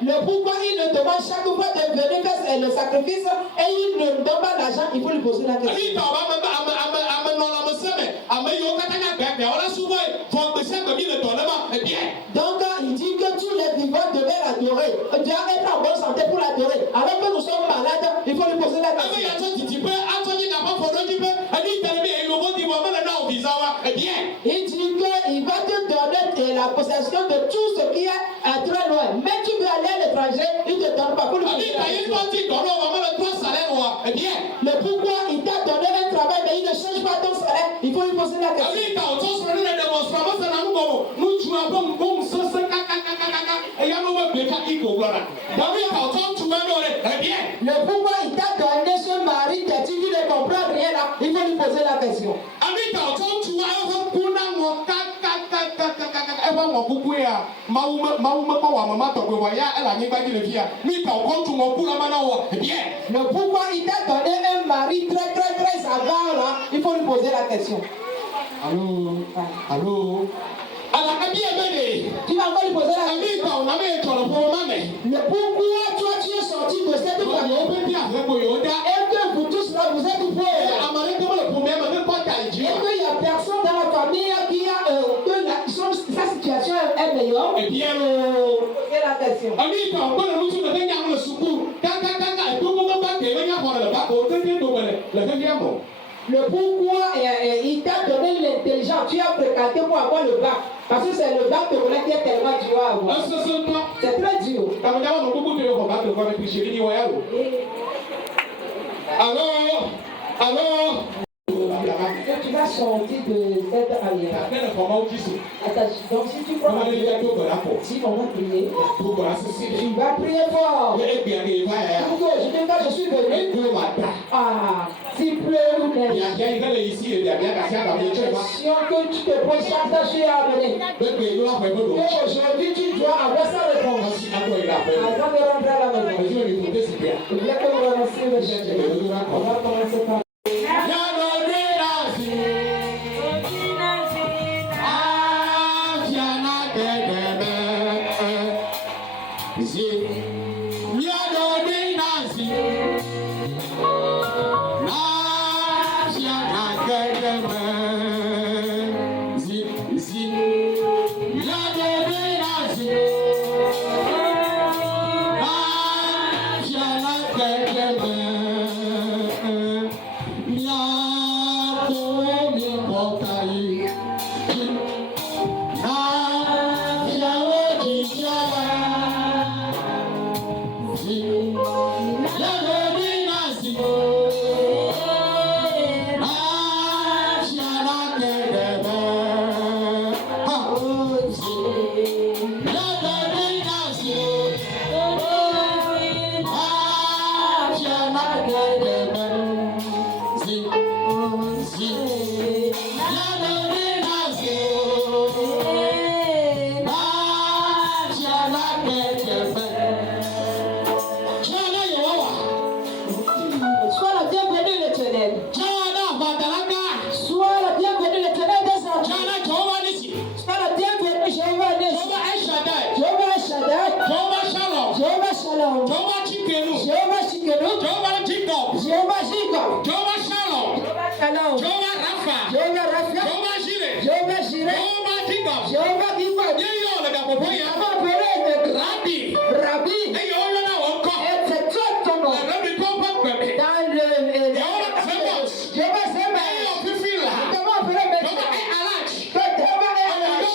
Le pourquoi il ne demande chaque fois de venir faire le sacrifice et il ne donne pas l'argent, il faut lui poser la question. Donc il dit que tous les vivants devaient l'adorer. Dieu est en bonne santé pour l'adorer. Alors que nous sommes malades, il faut lui poser la question. Il dit qu'il va te donner la possession de tout ce qui est très loin. Mais tu veux aller à l'étranger, il ne te donne pas pour lui poser la question. Le pourquoi il t'a donné un travail, mais il ne change pas ton salaire, il faut lui poser la question. Le pourquoi il t'a donné ce mari, t'as dit qu'il ne comprend rien là, il faut lui poser la question. Le pourquoi il t'a donné un mari très savant là, il faut lui poser la question. Allô? Tu vas encore lui poser la question. Le pourquoi toi tu es sorti de cette famille et que vous tous là vous êtes pauvres. Et qu'il y a personne dans la famille qui a que sa situation est meilleure. Posez la question. Le pourquoi il t'a donné l'intelligence, tu as fréquenté pour avoir le bac. Parce que c'est le bac qui est tellement dur à avoir. C'est très dur. Alors tu vas sortir de cette arrière. Donc si tu crois si on va prier, tu vas prier fort. Quand je suis venu, s'il pleut ou neige, question que tu te poses chaque fois, je suis amené. Aujourd'hui tu dois avoir sa réponse. Avant de rentrer à la maison, je voulais que vous remerciez le chef. On va commencer par Shalom. Jehovah Rapha. Jehovah Rapha. Jehovah Jireh. Jehovah Jireh. Jehovah Tingam. Jehovah Gibon. Yeye ole ga popo ya. Rabbi. Rabbi. Eye oyo na wo ko. Et c'est tout ton nom. Rabbi ko pa gbemi. Dans le Jehovah Semos. Jehovah Semos. Eye o fifila. Comment on peut le mettre? Jehovah Alach. Jehovah Elach.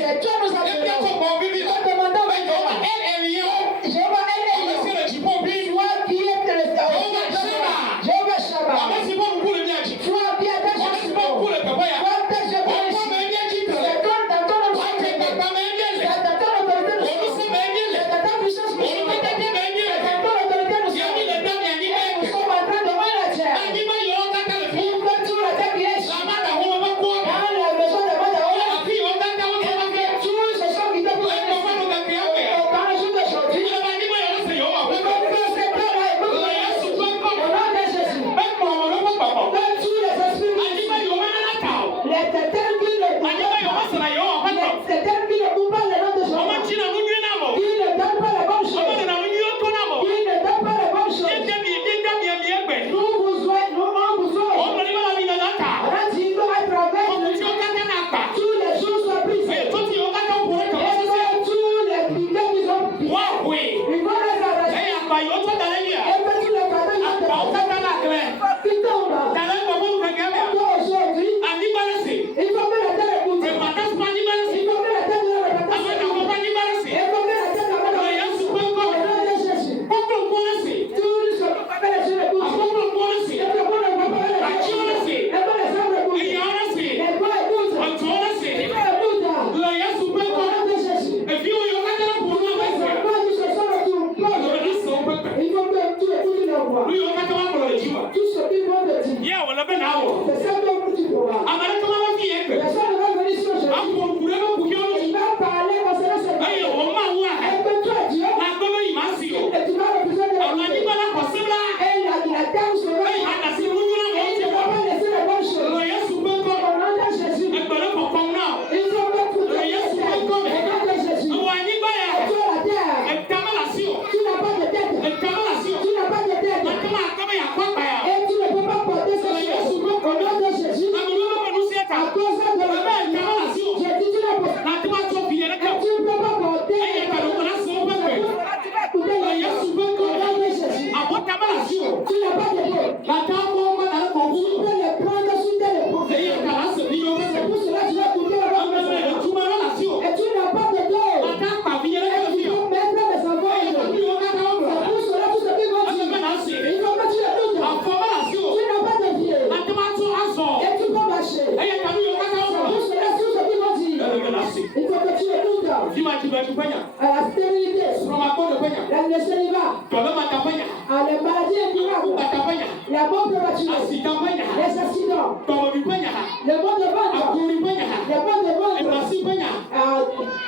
C'est toi nous appelons. Eye ko bo bibi. Nous demandons Jehovah Elion. Jehovah Elion. C'est le jipo bi. Toi qui es le Jehovah Shama. Jehovah Shama. Aba si bo ku le ni aji. Toi qui es Aba si bo ku le papa ya. Toi qui es O ko me ni aji c'est tele. toi dans ton nom. O ke papa me ni le. C'est dans ton autorité nous O se me ni le. C'est dans ta puissance nous O ke tete me ni le. C'est dans ton autorité nous Ya ni le ta ni ani Nous me. sommes en train de voir la terre. Ani ma yo ta ta le fi. Il peut tout la terre qui est La ma da ho ma ko. dans la maison de Madaola. La fi yo ta ta wo ta ma ke. Tous ce sont qui te O ko fa no ga ke awe. Dans le jour d'aujourd'hui, Ni ma ni ma yo se yo wa. nous allons faire cette terre et nous La ya su ko ko. au nom de Jésus. Be ko mo lo pa pa. Que tous les esprits, Ani ma yo ma na ta. les tétènes qui ne Ani ma yo ma se na yo wa pa. les tétènes qui ne couvrent pas le nom de O ma Jésus, chi na mu ni na mo. qui ne donnent pas les bonnes O ma choses, na mu ni o to na mo. qui ne donnent pas les bonnes choses. Ye mi egbe. Nous avons besoin O mo ni ma ni na ta. Rends-nous à travers O ti o ka ta na pa. tous les jours soient brisés. E to ti o ka ta o ko Et ko. que tous les piquets qui sont piqués, Wa we. ils vont les arracher. E ya pa yo to da le ya. Et que tous les cadeaux qui Pa o ka ta na kle. sont piqués en bas. Da le ko mo ka ga ya. Aujourd'hui, Ani ba le se. il faut que la terre écoute. E pa ta pa ni ba le se. Il faut que la terre ne le Ama na ko pa ni ba le se. Il faut que la terre ne O ya su ko ko. le nom de Jésus. Ko ko ko le se. Tous ceux qui appellent les yeux A écoutent. ko ko ko le se. Et que pour le papa, les A chi o le se. et que les hommes E écoutent. ya le se. Les doigts écoutent. A to le se. Les doigts écoutent. La ya su ko Au ko. nom de Jésus. E fi o yo ka ta na ko na ba Les se. enfants qui se sont retournés. O na so ko ko. Il faut que tu écoutes leur voix. Lu yo ka ta wa ko le ji wa. Tout ce qu'ils vont te dire. Ye wala be na wo. C'est ça que tu pourras. Amara ka ma fi ye pe. Personne ne va venir sur A Jésus. ko ku le ko ku yo Il ji. va parler concernant ce Ayi monde. o ma wa. Et que toi, Dieu, Na go be ma si o. et tu vas représenter la Awon ni vie. ba la ko se bla. Et la terre sera. Ayi ana si mu na mo Et il ti ne va wa. pas laisser les bonnes choses. La ya su ko ko. Au nom de Jésus. E gbere ko ko na. Il faut que tout le monde. Au nom de Jésus. Wa ni ba ya. Et toi, la terre, E ka ma la si o. tu n'as pas de tête. E ka ma la si o. Tu n'as pas de tête. Na ka ma ka ba ya kwa pa ya. Et tu ne peux pas porter ces choses. Au nom de Jésus. Na mo lo ko nu si À ta. cause de E la ba ka ma la si o. j'ai dit tu ne peux Na ti ba to fi ye na ka. tu ne peux pas porter. Ayi ka do ko na so ko pe. Tu vas écouter La ya su ko au ko. nom de Jésus. A bo ka ma la si o. Tu n'as pas de tête. La ta ko ma na ko Tu ku. peux les prendre sous tes épaules. Ayi ka la se bi yo C'est se. pour cela que tu vas écouter la voix de Jésus. Tu ma la si o. Et tu n'as pas de tête. La ta pa fi ye na ka Tu fi o. peux mettre les enfants Ayi ka en fi jeu. yo ka ta o. C'est pour cela que tout ce qu'ils vont A se dire. ba na si. Il faut que tu écoutes. A fo ma la si o. Tu n'as pas de pied. La ta ma to a so. Et tu peux marcher. Ayi ka fi yo ka ta C'est o. pour cela que tout ce qu'ils vont dire. E ba na si. Il faut que tu écoutes. Fi ma ti ba ti panya. À la stérilité, Pro ma ko de panya. le célibat, To ba ma ta panya. à les maladies Ku incurables, ba ta panya. la mort prématurée, Asida panya. les accidents, To mo bi panya. le mort de ventre, Akuri panya. les morts de E ma ventre, si panya.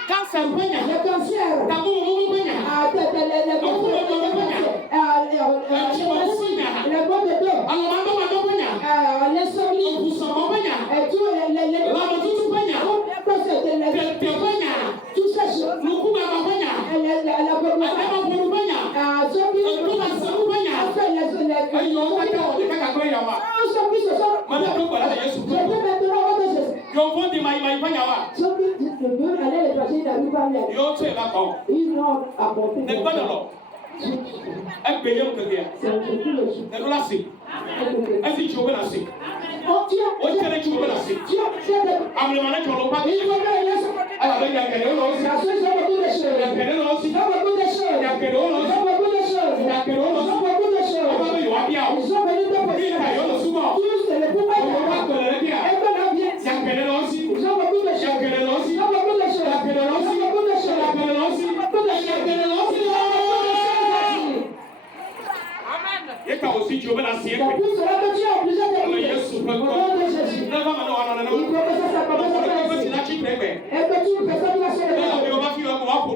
Cancer panya. le cancer, Ta ko mo panya. les morts de dos, Alo ma to panya. l'insomnie, Ku so mo panya. et tout La mo tutu panya. Te panya. tout ça, Lu ku ba ba panya. la Ate ma ko panya. Tu ma se mu panya. Ayo ka ta o de ka ka ko ya wa. Ma na ko ba la Yesu. Yo vo di mai panya wa. Yo che la ko. Ne ko na lo. E pe ye ko dia. Ne lo la si. E si chu na si. O che le chu na si. Amre ma na chu lo pa. Ala be ya ke lo si. Ya ke lo si. Ya ke lo si. Ya ke lo si. Aba be yo abia o. Ni ka yo lo su mo. O wa ko le dia. Ya ke lo si. Ya ke lo si. Ya ke lo si. Ya ke lo si. Ya ke lo si. Ye ka o si chu na si e pe. Ala Yesu pe ko. Na ba ma no ana na no. Ko si na chi pe pe. Na be o ba fi o ko wa ko.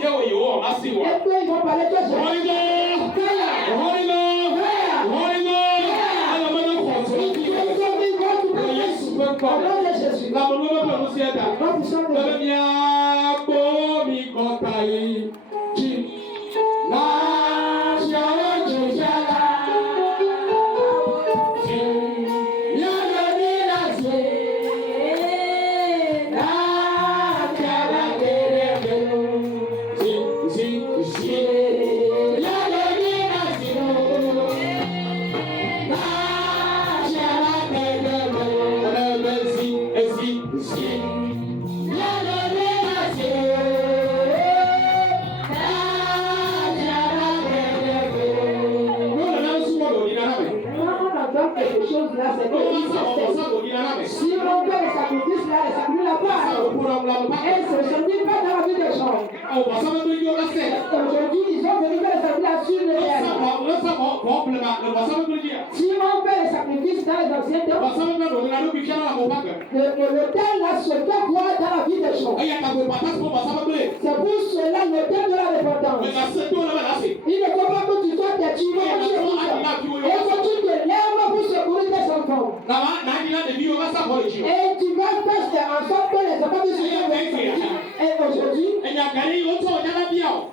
Ye o yo o ma si wa. Holy God. Holy God. Holy God. Ala ma na ko so. Ala Yesu pe ko. La mo lo ba no si e da. Bebe mi a bo mi ko ta yi. Ji. Na sha o ju sha la. quelque chose là, c'est que si on fait le sacrifice là, le sacrifice là pas. Et ce ne dit pas dans la vie des gens. Aujourd'hui, ils ont venu faire le sacrifice sur le terre. Si on fait le sacrifice dans les anciens temps, l'autel là se fait voir dans la vie des gens. C'est pour cela l'autel de la repentance. Il ne faut pas que tu sois têtu. Et que tu te lèves pour secourir tes enfants. Et tu vas faire en sorte que les enfants puissent se faire. Et aujourd'hui,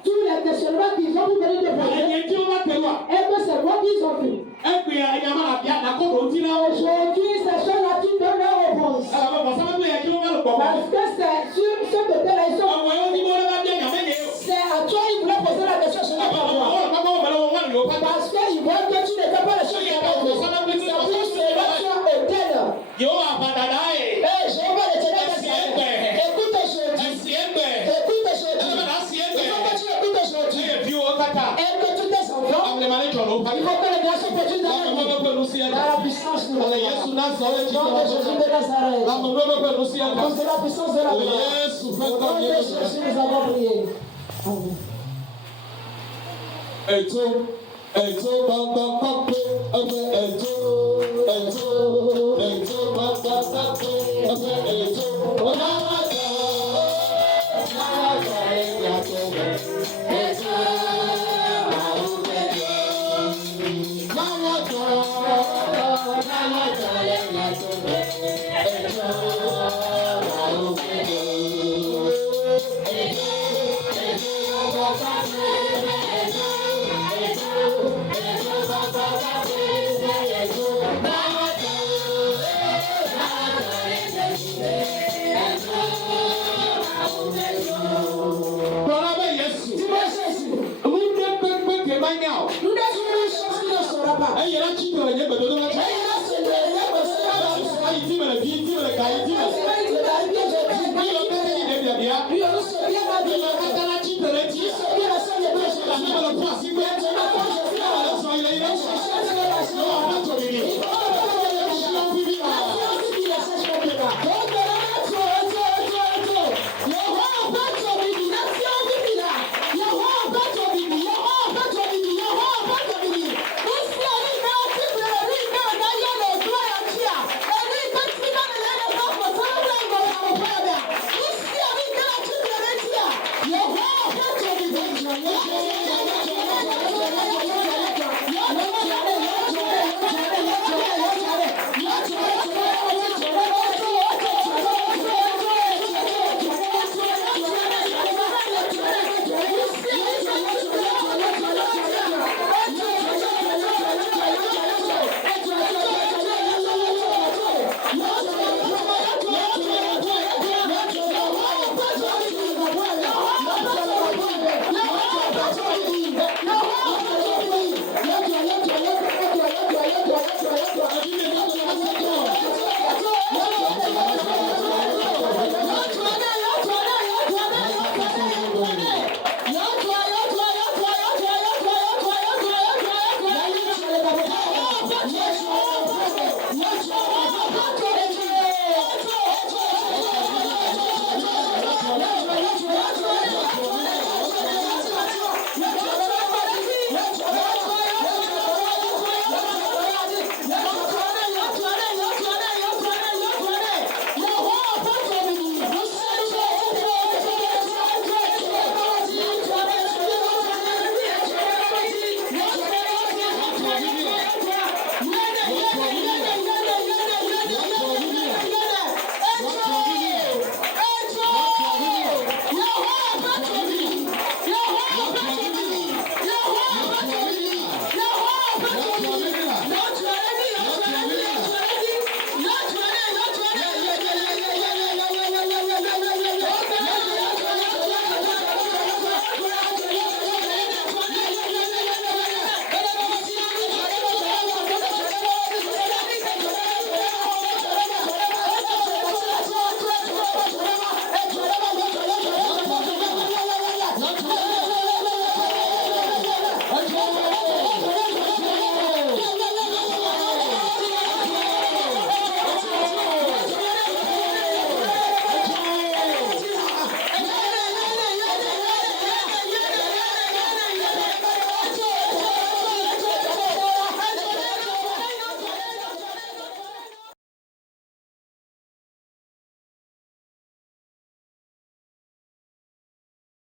tous les questionnements qu'ils ont pour venir de faire, et que c'est moi qu'ils ont fait. Aujourd'hui, ces choses-là, tu donnes leur réponse. Parce que c'est sur ce côté-là, ils sont. C'est à toi, ils voulaient poser la question, je ne sais pas moi. Parce qu'ils voient que tu ne fais pas les choses qui sont. C'est pour cela que tu as autel. Et Jéhovah l'Éternel, écoute aujourd'hui. Écoute aujourd'hui. Il faut que tu écoutes aujourd'hui. Et que tous tes enfants, il faut que les grâces soient produites dans la vie. Dans la puissance de la Jésus de Nazareth. À cause de la puissance de la gloire. Au nom de Jésus, nous avons prié. Amen.